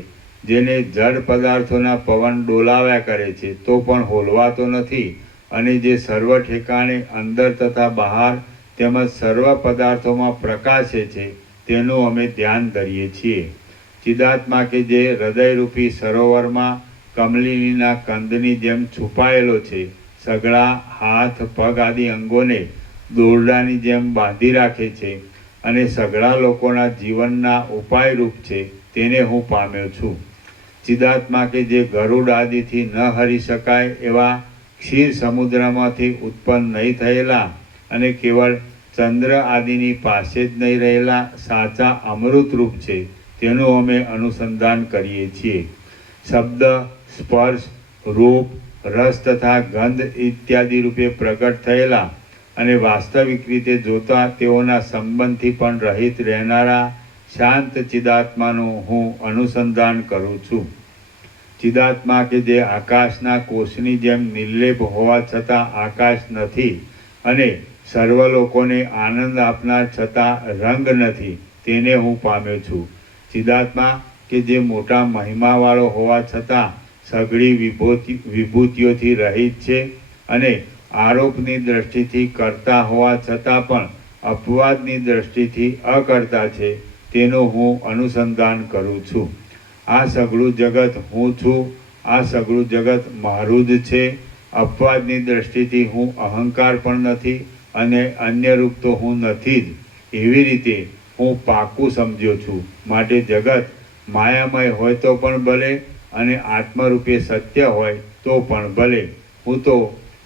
જેને જડ પદાર્થોના પવન ડોલાવ્યા કરે છે તો પણ હોલવાતો નથી અને જે સર્વ ઠેકાણે અંદર તથા બહાર તેમજ સર્વ પદાર્થોમાં પ્રકાશે છે તેનું અમે ધ્યાન ધરીએ છીએ. ચિદાત્મા કે જે હૃદયરૂપી સરોવરમાં કમલિનીના કંદની જેમ છુપાયેલો છે, સઘળા હાથ, પગ આદિ અંગોને દોરડાની જેમ બાંધી રાખે છે અને સઘળા લોકોના જીવનના ઉપાયરૂપ છે તેને હું પામ્યો છું. ચિદાત્મા કે જે ગરુડ આદિથી ન હરી શકાય એવા ક્ષીર સમુદ્રમાંથી ઉત્પન્ન નહીં થયેલા અને કેવળ ચંદ્ર આદિની પાસે જ નહીં રહેલા સાચા અમૃતરૂપ છે તેનું અમે અનુસંધાન કરીએ છીએ. શબ્દ, સ્પર્શ, રૂપ, રસ તથા ગંધ ઇત્યાદિ રૂપે પ્રગટ થયેલા અને વાસ્તવિક રીતે જોતા તેઓના સંબંધથી પણ રહિત રહેનારા શાંત ચિદાત્માનું હું અનુસંધાન કરું છું. ચિદાત્મા કે જે આકાશના કોષની જેમ નિર્લેપ હોવા છતાં આકાશ નથી અને સર્વ લોકોને આનંદ આપનાર છતાં રંગ નથી, તેને હું પામ્યો છું. ચિદાત્મા કે જે મોટા મહિમાવાળો હોવા છતાં સઘળી વિભૂતિઓથી રહિત છે અને આરોપની દ્રષ્ટિથી કરતા હોવા છતાં પણ અપવાદની દ્રષ્ટિથી અકર્તા છે, તેનું હું અનુસંધાન કરું છું. આ સઘળું જગત હું છું, આ સઘળું જગત મારું જ છે. અપવાદની દ્રષ્ટિથી હું અહંકાર પણ નથી અને અન્યરૂપ તો હું નથી જ. એવી રીતે હું પાકું સમજ્યો છું. માટે જગત માયામય હોય તો પણ ભલે અને આત્મરૂપે સત્ય હોય તો પણ ભલે, હું તો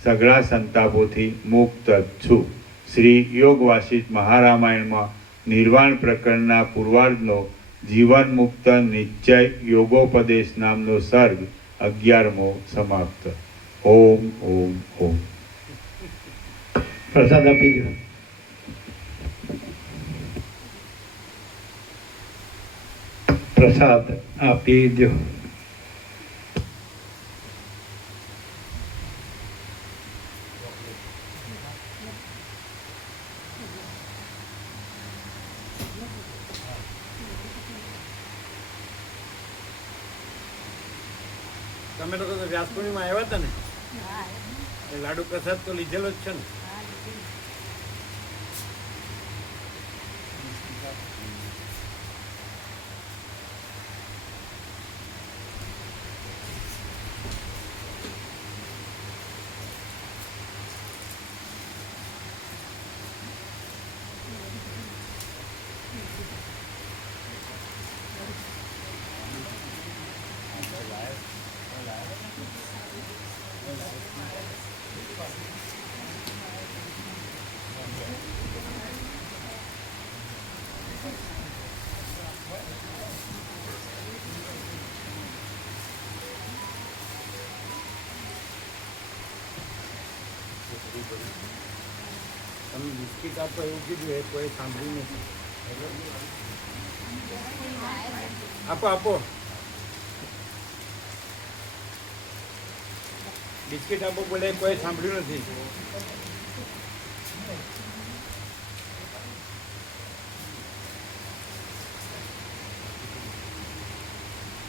સઘળા સંતાપોથી મુક્ત જ છું. શ્રી યોગ વાસિષ્ઠ મહારામાયણમાં નિર્વાણ પ્રકરણના પૂર્વાર્ધનો જીવન મુક્ત નિશ્ચય યોગોપદેશ નામનો સર્ગ 11મો સમાપ્ત. ઓમ ઓમ ઓમ. પ્રસાદ આપી દો. પ્રસાદ આપી દો. તમે લોકો તો વ્યાસ પૂર્ણિમા આવ્યા હતા ને, એ લાડુ પ્રસાદ તો લીધેલો જ છે ને. તમે બિસ્કીટ આપો એવું કીધું, એ કોઈ સાંભળ્યું નથી. આપો આપો બિસ્કીટ આપો બોલે, કોઈ સાંભળ્યું નથી.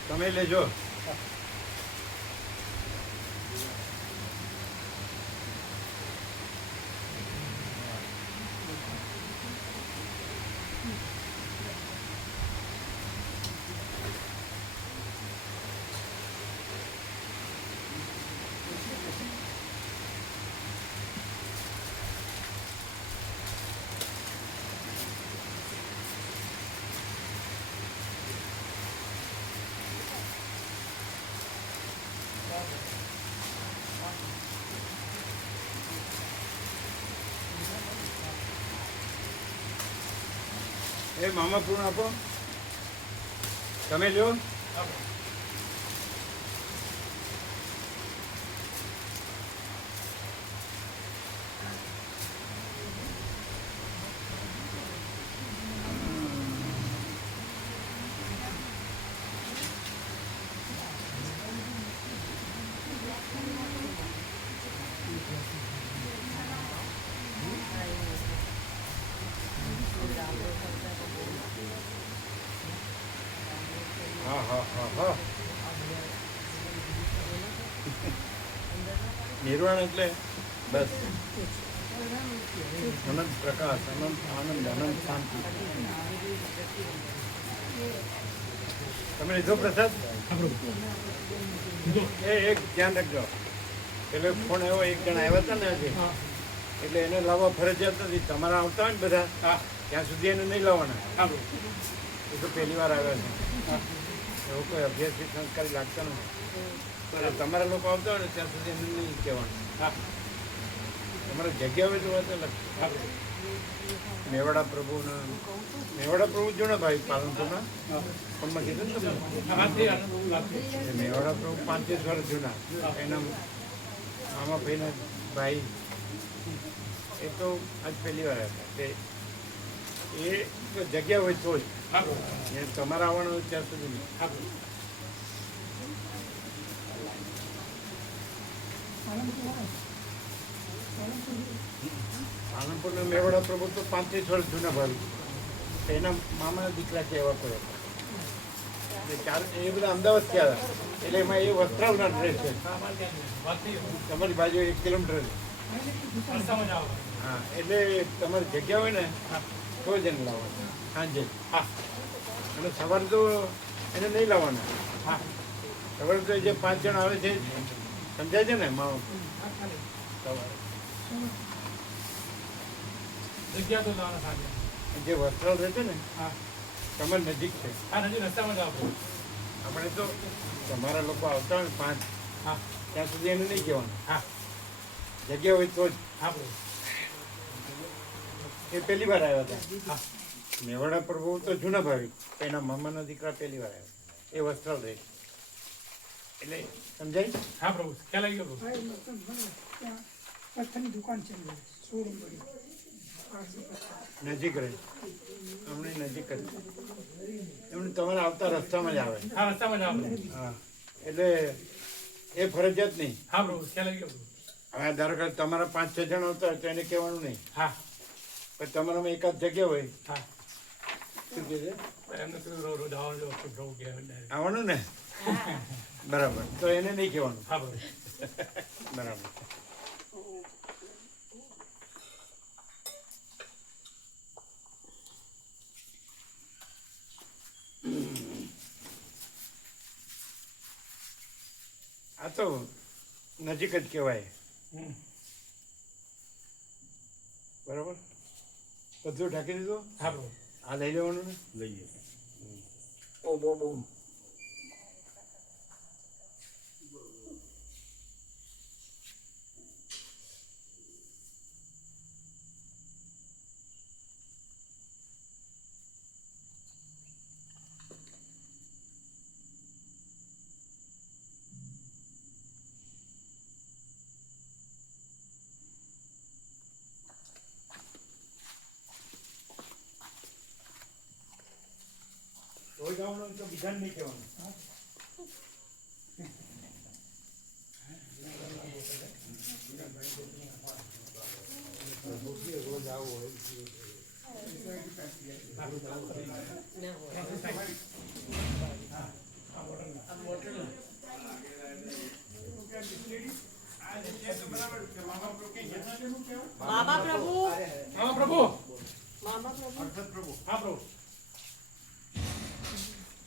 તમે લેજો. એ મામા પૂર્ણ આપો, તમે લ્યો. હા હા હા હા. નિર્વાણ એટલે બસ અનંત પ્રકાશ, અનંત આનંદ, અનંત શાંતિ. તમે લીધો પ્રસાદ? એ એક ધ્યાન રાખજો, પેલો ફોન આવ્યો, એક જણા આવ્યા હતા ને આજે, એટલે એને લાવવા ફરજિયાત નથી. તમારા આવતા હોય ને બધા, ત્યાં સુધી એને નહીં લાવવાના. એ તો પહેલી વાર આવ્યા છે, એવો કોઈ અભ્યાસી સંસ્કારી લાગતા નથી. તમારા લોકો આવતા હોય ને ત્યાં સુધી એમને નહીં કહેવાનું. તમારે જગ્યા હોય તો વાત અલગ. મેવાડા પ્રભુના, મેવાડા પ્રભુ જો ને ભાઈ પાલનપુરના ફોનમાં કીધું ને તમને, મેવાડા પ્રભુ 5-6 વર્ષ જૂના. એના મામા ભાઈના ભાઈ એ તો આજ પહેલી વાર હતા તે એ તો જગ્યા હોય તો જ હા પ્રભુ એ તમારે આવવાનું ત્યાં સુધી નહીં. હા પ્રભુ પાલનપુરના મેવાડા પ્રભુ તો 35 વર્ષ જૂના ભાવી એના મામાના દીકરા છે એવા કોઈ હતા. એટલે ચાર એ બધા અમદાવાદ થયા હતા એટલે એમાં એ વસ્ત્રાલના ડ્રેસ છે વાત થઈ ગઈ. તમારી બાજુ 1 કિલોમીટર છે. રસ્તામાં જાઓ હા એટલે તમારી જગ્યા હોય ને તો જ એને લાવવાનું સાંજે. હા અને સવારે તો એને નહીં લાવવાના. હા સવારે તો જે 5 જણ આવે છે સમજાય છે ને માવો સવારે જગ્યા તો લાવવાના સાંજે. જે વસ્ત્રાલ રહે છે ને હા તમારી નજીક છે. હા નજીક રસ્તામાં જાઓ પ્રભુ. આપણે તો તમારા લોકો આવતા હોય ને 5 હા ત્યાં સુધી એને નહીં કહેવાનું. હા જગ્યા હોય તો જ. હા પ્રભુ એ પહેલી વાર આવ્યા હતા. હા મેવાડા પ્રભુ તો જૂના ભાવી એના મામાના દીકરા પહેલી વાર આવ્યા એ વસ્ત્રાલ રહે એટલે સમજાય. હા પ્રભુ ખ્યાલ આવી ગયો પ્રભુ. પથ્થરની દુકાન છે શોરૂમ બધી નજીક રહે અમને નજીક જ એમને તમારે આવતા રસ્તામાં જ આવે. હા રસ્તામાં જાઓ પ્રભુ. હા એટલે એ ફરજિયાત નહીં. હા પ્રભુ ખ્યાલ આવી ગયો પ્રભુ. હવે ધારો કે તમારા 5-6 જણ આવતા હોય તો એને કહેવાનું નહીં. હા પણ તમારામાં એકાદ જગ્યા હોય હા શું કહે છે એમને કીધું રોજ આવવાનું જો પ્રભુ કહેવાય. આવવાનું ને બરાબર તો એને નહીં કહેવાનું. હા પ્રભુ બરાબર. આ તો નજીક જ કહેવાય. હમ. બરાબર બધું ઢાંકી દીધું. હા પ્રભુ આ લઈ લેવાનું ને લઈએ. ઓ બહુ બહુ રોજ આવવાનું તો બીજાને નહીં કહેવાનું. રોજ આવો હોય